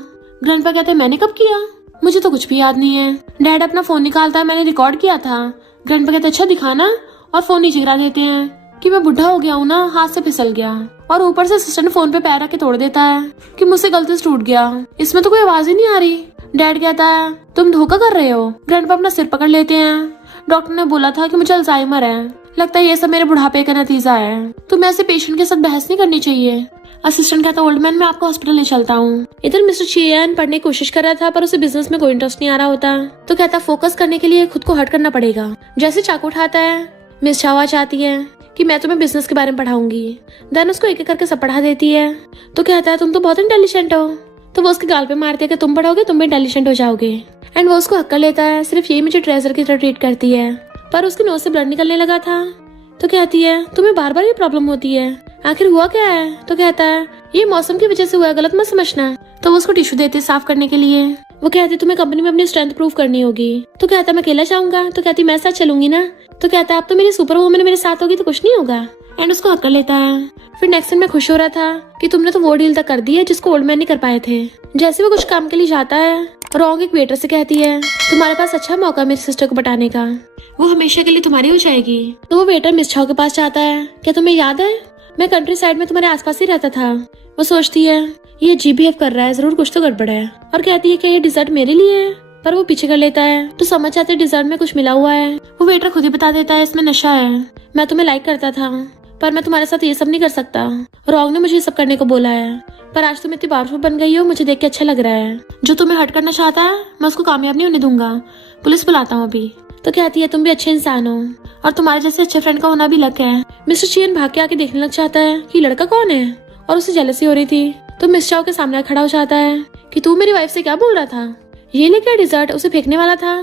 ग्रैंडपा कहते हैं मैंने कब किया, मुझे तो कुछ भी याद नहीं है। डैड अपना फोन निकालता है मैंने रिकॉर्ड किया था। ग्रैंडपा कहते हैं अच्छा दिखाना, और फोन नीचे गिरा देते हैं कि मैं बुढ़ा हो गया हूँ ना, हाथ से फिसल गया। और ऊपर से असिस्टेंट फोन पे पैर रख के तोड़ देता है कि मुझसे गलती से टूट गया, इसमें तो कोई आवाज ही नहीं आ रही। डैड कहता है तुम धोखा कर रहे हो। ग्रैंडपा अपना सिर पकड़ लेते हैं। डॉक्टर ने बोला था कि मुझे अल्जाइमर है, लगता है ये सब मेरे बुढ़ापे का नतीजा है, तो मैं ऐसे पेशेंट के साथ बहस नहीं करनी चाहिए। असिस्टेंट कहता ओल्ड मैन मैं आपको हॉस्पिटल ले चलता हूँ। इधर मिस्टर चियन पढ़ने की कोशिश कर रहा था पर उसे बिजनेस में कोई इंटरेस्ट नहीं आ रहा होता। तो कहता फोकस करने के लिए खुद को हर्ट करना पड़ेगा। जैसे चाकू उठाता है मिस चाओ चाहती है कि मैं तुम्हें बिजनेस के बारे में पढ़ाऊंगी। देन उसको एक एक करके सब पढ़ा देती है। तो कहता है तुम तो बहुत इंटेलिजेंट हो। तो वो उसके गाल पे मारती है कि तुम पढ़ोगे तुम भी इंटेलिजेंट हो जाओगे। एंड वो उसको हक्का लेता है, सिर्फ यही मुझे ट्रेजर की तरह ट्रीट करती है। पर उसकी नोज से ब्लड निकलने लगा था। तो कहती है तुम्हें बार बार ये प्रॉब्लम होती है, आखिर हुआ क्या है? तो कहता है ये मौसम की वजह से हुआ है, गलत मत समझना। तो वो उसको टिश्यू देते साफ करने के लिए। वो कहती तुम्हें कंपनी में अपनी स्ट्रेंथ प्रूव करनी होगी। तो कहता मैं अकेला जाऊंगा। तो कहती मैं साथ चलूंगी ना। तो कहता है अब तो मेरी सुपर वुमन मेरे साथ होगी तो कुछ नहीं होगा। एंड उसको हक कर लेता है। फिर नेक्स्ट दिन मैं खुश हो रहा था कि तुमने तो वो डील तक कर दी है जिसको ओल्ड मैन नहीं कर पाए थे। जैसे वो कुछ काम के लिए जाता है, रॉन्ग एक वेटर से कहती है तुम्हारे पास अच्छा मौका मेरी सिस्टर को पटाने का, वो हमेशा के लिए तुम्हारी हो जाएगी। तो वो वेटर मिस चाओ के पास जाता है, क्या तुम्हें याद है मैं कंट्री साइड में तुम्हारे आसपास ही रहता था। वो सोचती है ये अजीब बिहेव कर रहा है, जरूर कुछ तो गड़बड़ है, और कहती है कि ये डिजर्ट मेरे लिए है, पर वो पीछे कर लेता है तो समझ जाते डिजर्ट में कुछ मिला हुआ है। वो वेटर खुद ही बता देता है इसमें नशा है। मैं तुम्हें लाइक करता था पर मैं तुम्हारे साथ ये सब नहीं कर सकता। रॉन्ग ने मुझे ये सब करने को बोला है, पर आज तुम इतनी पावरफुल बन गई हो, मुझे देख के अच्छा लग रहा है। जो तुम्हें हर्ट करना चाहता है मैं उसको कामयाब नहीं होने दूंगा, पुलिस बुलाता हूँ अभी। तो कहती है तुम भी अच्छे इंसान हो और तुम्हारे जैसे अच्छे फ्रेंड का होना भी लक है। मिस्टर चियन भाग के आके देखने लग जाता है कि लड़का कौन है और उसे जेलसी हो रही थी। तो मिस चाओ के सामने खड़ा हो जाता है कि तू मेरी वाइफ से क्या बोल रहा था, ये लेके डिजर्ट उसे फेंकने वाला था,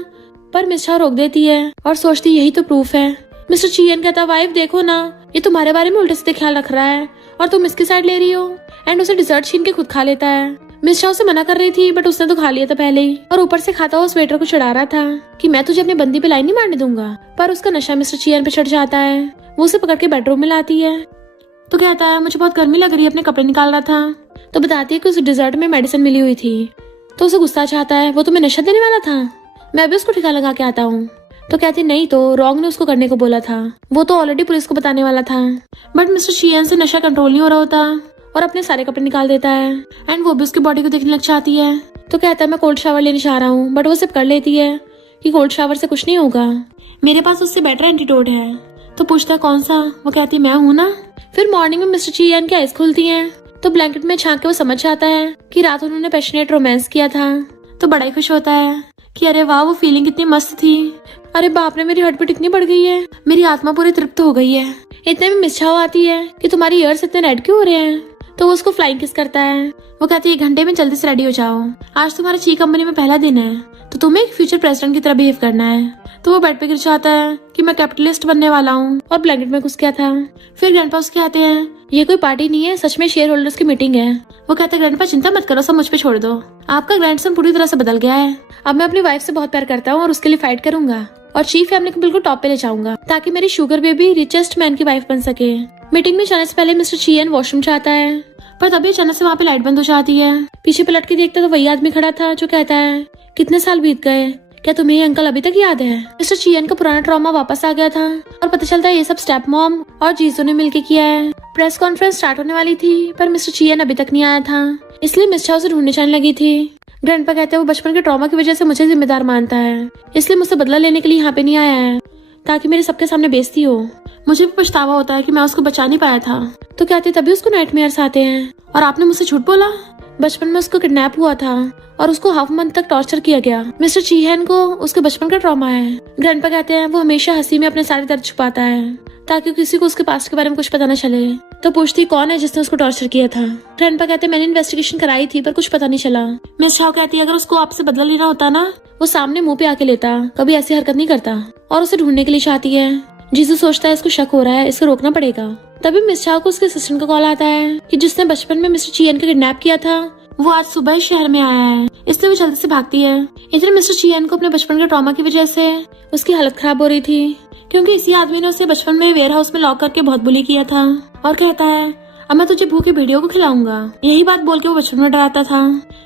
पर मिस चाओ रोक देती है और सोचती यही तो प्रूफ है। मिस्टर चियन कहता वाइफ देखो ना, ये तुम्हारे बारे में उल्टे सीधे ख्याल रख रहा है और तुम इसकी साइड ले रही हो, एंड उसे डिजर्ट छीन के खुद खा लेता है। मिस चाओ से मना कर रही थी बट उसने तो खा लिया था पहले ही, और ऊपर से खाता हुआ उस वेटर को चिढ़ा रहा था कि मैं तुझे अपने बंदी पे लाइन नहीं मारने दूंगा, पर उसका नशा मिस्टर चियन पे चढ़ जाता है। वो उसे पकड़ के बेडरूम में लाती है तो कहता है मुझे बहुत गर्मी लग रही है, अपने कपड़े निकाल रहा था। तो बताती है कि उस डिजर्ट में मेडिसिन मिली हुई थी। तो उसे गुस्सा चाहता है वो तुम्हें नशा देने वाला था, मैं भी उसको ठिका लगा के आता हूँ। तो कहती नहीं, तो रॉन्ग ने उसको करने को बोला था, वो तो ऑलरेडी पुलिस को बताने वाला था। बट मिस्टर चियन से नशा कंट्रोल नहीं हो रहा होता और अपने सारे कपड़े निकाल देता है, एंड वो भी उसकी बॉडी को देखने लग जाती है। तो कहता है मैं कोल्ड शावर लेने चाह रहा हूँ, बट वो सिर्फ कर लेती है कि कोल्ड शावर से कुछ नहीं होगा, मेरे पास उससे बेटर एंटीडोट है। तो पूछता है कौन सा, वो कहती मैं हूँ ना। फिर मॉर्निंग में मिस्टर चियन की आइज खुलती है तो ब्लैंकेट में झांक के वो समझ जाता है कि रात उन्होंने पैशनेट रोमांस किया था। तो बड़ा ही खुश होता है कि अरे वाह वो फीलिंग कितनी मस्त थी, अरे बाप रे मेरी हार्ट बीट इतनी बढ़ गई है, मेरी आत्मा पूरी तृप्त हो गई है। इतने में मिस चाओ आती है कि तुम्हारी ईयर्स इतने रेड क्यों हो रहे हैं। तो वो उसको फ्लाइंग किस करता है। वो कहती है 1 घंटे में जल्दी से रेडी हो जाओ, आज तुम्हारे ची कंपनी में पहला दिन है, तो तुम्हें एक फ्यूचर प्रेसिडेंट की तरह बिहेव करना है। तो वो बेड पे गिर जाता है कि मैं कैपिटलिस्ट बनने वाला हूँ और ब्लैंकेट में घुस गया था। फिर ग्रैंडपा उसके आते हैं, ये कोई पार्टी नहीं है, सच में शेयर होल्डर्स की मीटिंग है। वो कहते हैं ग्रैंडपा चिंता मत करो, सब मुझ पे छोड़ दो, आपका ग्रैंडसन पूरी तरह से बदल गया है, अब मैं अपनी वाइफ से बहुत प्यार करता हूँ और उसके लिए फाइट करूंगा और चीफ फैमिली को बिल्कुल टॉप पे ले जाऊंगा ताकि मेरी शुगर बेबी रिचेस्ट मैन की वाइफ बन सके। मीटिंग में जाने से पहले मिस्टर चियन वॉशरूम जाता है, पर तभी अचानक से वहाँ पे लाइट बंद हो जाती है। पीछे पलट के देखता तो वही आदमी खड़ा था जो कहता है कितने साल बीत गए, क्या तुम्हें ये अंकल अभी तक याद है। मिस्टर चियन का पुराना ट्रॉमा वापस आ गया था और पता चलता है ये सब स्टेप मॉम और जीजू ने मिलके किया है। प्रेस कॉन्फ्रेंस स्टार्ट होने वाली थी पर मिस्टर चियन अभी तक नहीं आया था, इसलिए मिस चाओ उसे ढूंढने जाने लगी थी। ग्रैंडपा कहते हैं वो बचपन के ट्रॉमा की वजह से मुझे जिम्मेदार मानता है, इसलिए मुझसे बदला लेने के लिए यहाँ पे नहीं आया है ताकि मेरे सबके सामने बेइज्जती हो। मुझे भी पछतावा होता है कि मैं उसको बचा नहीं पाया था। तो कहते तभी उसको नाइटमेयर्स आते हैं, और आपने मुझसे झूठ बोला, बचपन में उसको किडनैप हुआ था और उसको हाफ मंथ तक टॉर्चर किया गया। मिस्टर चियन को उसके बचपन का ट्रॉमा है। ग्रैंडपा कहते हैं वो हमेशा हंसी में अपने सारे दर्द छुपाता है ताकि किसी को उसके पास्ट के बारे में कुछ पता न चले। तो पूछती कौन है जिसने उसको टॉर्चर किया था। ग्रैंडपा कहते हैं मैंने इन्वेस्टिगेशन कराई थी पर कुछ पता नहीं चला। मिस चाओ कहती है अगर उसको आपसे बदला लेना होता ना, वो सामने मुंह पे आके लेता, कभी ऐसी हरकत नहीं करता, और उसे ढूंढने के लिए चाहती है। जीसू सोचता है इसको शक हो रहा है, इसको रोकना पड़ेगा। तभी मिस चाओ को उसके असिस्टेंट का कॉल आता है कि जिसने बचपन में मिस्टर चियन को किडनैप किया था वो आज सुबह शहर में आया है, इसलिए वो जल्दी से भागती है। इधर मिस्टर चियन को अपने बचपन के ट्रॉमा की वजह से उसकी हालत खराब हो रही थी क्योंकि इसी आदमी ने उसे बचपन में वेयर हाउस में लॉक करके बहुत बुली किया था, और कहता है अब मैं तुझे भूखे भेड़ियों को खिलाऊंगा। यही बात बोल के वो बचपन में डराता था।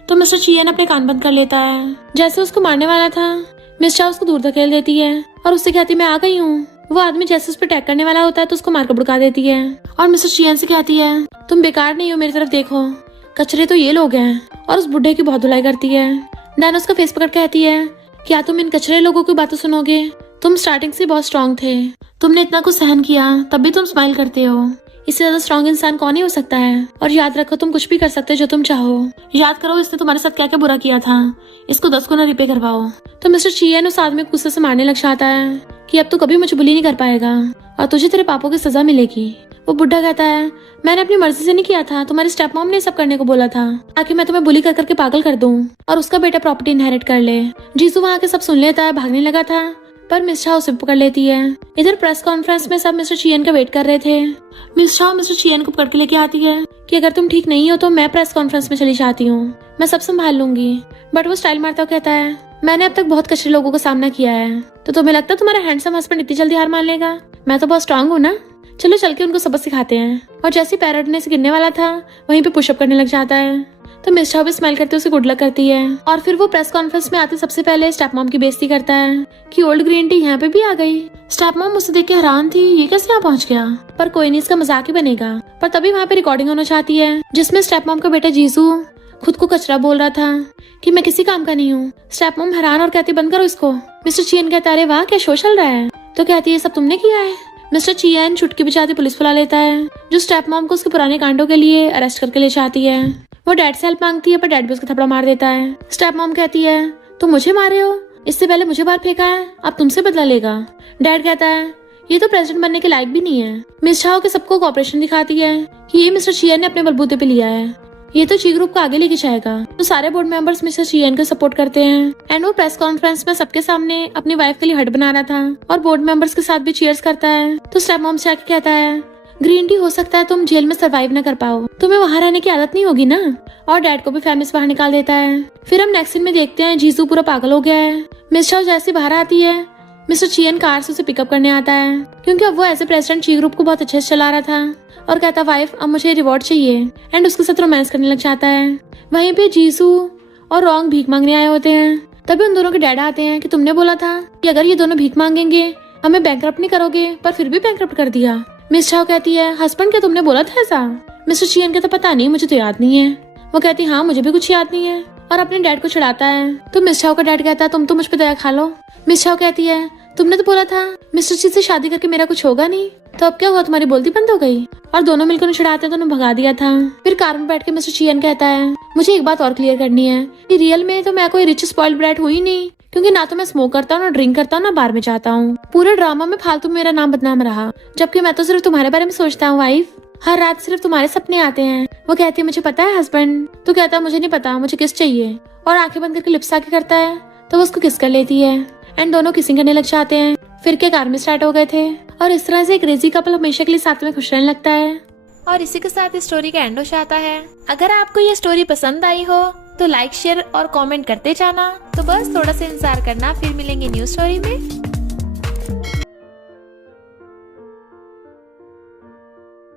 तो मिस्टर चियन अपने कान बंद कर लेता है। जैसे उसको मारने वाला था मिस चाओ उसको दूर धकेल देती है और उससे कहती मैं आ गई हूँ। वो आदमी जैसे उस पर अटैक करने वाला होता है तो उसको मारकर भड़का देती है और मिस्टर चियन से कहती है तुम बेकार नहीं हो, मेरी तरफ देखो, कचरे तो ये लोग हैं, और उस बुढ़े की बहुत धुलाई करती है। दैन उसका फेस पकड़ कहती है क्या तुम इन कचरे लोगों की बातें सुनोगे, तुम स्टार्टिंग से बहुत स्ट्रांग थे, तुमने इतना कुछ सहन किया तब भी तुम स्माइल करते हो, इससे ज्यादा स्ट्रांग इंसान कौन ही हो सकता है। और याद रखो तुम कुछ भी कर सकते हो जो तुम चाहो, याद करो इसने तुम्हारे साथ क्या क्या बुरा किया था, इसको 10 गुना रिपे करवाओ। तो मिस्टर चियन उस आदमी को गुस्से से मारने लग जाता है कि अब तो कभी मुझे बुली नहीं कर पाएगा और तुझे तेरे पापों की सजा मिलेगी। वो बुढ़ा कहता है मैंने अपनी मर्जी से नहीं किया था, तुम्हारी स्टेप मॉम ने सब करने को बोला था ताकि मैं तुम्हें बुली कर करके पागल कर दूं और उसका बेटा प्रॉपर्टी इनहेरिट कर ले। जीसू वहाँ के सब सुन लेता है, भागने लगा था पर मिस चाओ उसे पकड़ लेती है। इधर प्रेस कॉन्फ्रेंस में सब मिस्टर चियन का वेट कर रहे थे। मिस चाओ मिस्टर चियन को पकड़ के लेके आती है कि अगर तुम ठीक नहीं हो तो मैं प्रेस कॉन्फ्रेंस में चली जाती हूँ, मैं सब संभाल लूंगी। बट वो स्टाइल मारता हुआ कहता है मैंने अब तक बहुत कचरे लोगों का सामना किया है, तो तुम्हें लगता है तुम्हारा हैंडसम हस्बैंड इतनी जल्दी हार मान लेगा, मैं तो बहुत स्ट्रांग हूँ ना, चलो चल के उनको सबक सिखाते हैं। और जैसे पैराडाइस से गिरने वाला था वहीं पे पुशअप करने लग जाता है। तो मिस चाओ भी स्माइल करते उसे गुड लक करती है और फिर वो प्रेस कॉन्फ्रेंस में आते सबसे पहले स्टेप मॉम की बेइज्जती करता है कि ओल्ड ग्रीन टी यहाँ पे भी आ गई। स्टेप मॉम उसे देख के हैरान थी, ये कैसे यहाँ पहुँच गया, पर कोई नहीं, इसका मजाक ही बनेगा। पर तभी वहाँ पे रिकॉर्डिंग होना चाहती है जिसमें स्टेप मॉम का बेटा जीसू खुद को कचरा बोल रहा था कि मैं किसी काम का नहीं हूँ। स्टेप मॉम हैरान और कहती बंद करो इसको। मिस्टर चियन कहता अरे वाह क्या शो चल रहा है, तो कहती है सब तुमने किया है। मिस्टर चियन चुटकी बजाते पुलिस बुला लेता है जो स्टेप मॉम को उसके पुराने कांडों के लिए अरेस्ट करके ले जाती है। वो डैड से हेल्प मांगती है पर डैड भी उसको थप्पड़ मार देता है। स्टेप मॉम कहती है तुम मुझे मारे हो, इससे पहले मुझे बाहर फेंका है, अब तुमसे बदला लेगा। डैड कहता है ये तो प्रेसिडेंट बनने के लायक भी नहीं है। मिस चाओ के सबको कोऑपरेशन दिखाती है कि ये मिस्टर चियन ने अपने बलबूते पे लिया है, ये तो ची ग्रुप को आगे लेके जाएगा। तो सारे बोर्ड मेंबर्स मिस्टर चियन को सपोर्ट करते हैं एंड वो प्रेस कॉन्फ्रेंस में सबके सामने अपनी वाइफ के लिए हट बना रहा था और बोर्ड मेंबर्स के साथ भी चीयर्स करता है। तो स्टेप मॉम से आके कहता है ग्रीन टी हो सकता है तुम जेल में सरवाइव न कर पाओ, तुम्हें वहाँ रहने की आदत नहीं होगी ना, और डैड को भी फैमिली से बाहर निकाल देता है। फिर हम नेक्स्ट सीन में देखते हैं जीसू पूरा पागल हो गया है। मिस चाओ जैसे बाहर आती है मिस्टर चियन कार से उसे पिकअप करने आता है क्योंकि अब वो एज ए प्रेसिडेंट ची ग्रुप को बहुत अच्छे से चला रहा था और कहता वाइफ अब मुझे रिवॉर्ड चाहिए एंड उसके साथ रोमांस करने लग जाता है। वहीं पे जीसू और रोंग भीख मांगने आए होते हैं। तभी उन दोनों के डैड आते हैं कि तुमने बोला था कि अगर ये दोनों भीख मांगेंगे हमें बैंकरप्ट नहीं करोगे, पर फिर भी बैंकरप्ट कर दिया। मिस चाओ कहती है हस्बैंड क्या तुमने बोला था ऐसा। मिस्टर चियन कहता पता नहीं, मुझे तो याद नहीं है। वो कहती हाँ मुझे भी कुछ याद नहीं है और अपने डैड को चिढ़ाता है। तो मिस चाओ का डैड कहता है तुम तो मुझ पे दया खा लो। मिस चाओ कहती है तुमने तो बोला था मिस्टर ची से शादी करके मेरा कुछ होगा नहीं, तो अब क्या हुआ, तुम्हारी बोलती बंद हो गई। और दोनों मिलकर उन्हें चिढ़ाते तो उन्हें भगा दिया था। फिर कार में बैठ के मिस्टर चियन कहता है मुझे एक बात और क्लियर करनी है कि रियल में तो मैं कोई रिच स्पॉइल्ड ब्रैट हुई नहीं, क्योंकि ना तो मैं स्मोक करता हूँ, ना ड्रिंक करता हूँ, ना बार में जाता हूँ। पूरे ड्रामा में फालतू मेरा नाम बदनाम रहा, जबकि मैं तो सिर्फ तुम्हारे बारे में सोचता हूँ वाइफ, हर रात सिर्फ तुम्हारे सपने आते हैं। वो कहती है मुझे पता है हस्बैंड। तो कहता है मुझे नहीं पता, मुझे किस चाहिए, और आंखें बंद करके लिप्स आके करता है तो वो उसको किस कर लेती है एंड दोनों किसिंग करने लग जाते हैं। फिर के कार में स्टार्ट हो गए थे और इस तरह से एक क्रेजी कपल हमेशा के लिए साथ में खुश रहने लगता है। और इसी के साथ इस स्टोरी का एंड हो जाता है। अगर आपको ये स्टोरी पसंद आई हो तो लाइक शेयर और कमेंट करते जाना। तो बस थोड़ा सा इंतजार करना, फिर मिलेंगे न्यू स्टोरी में।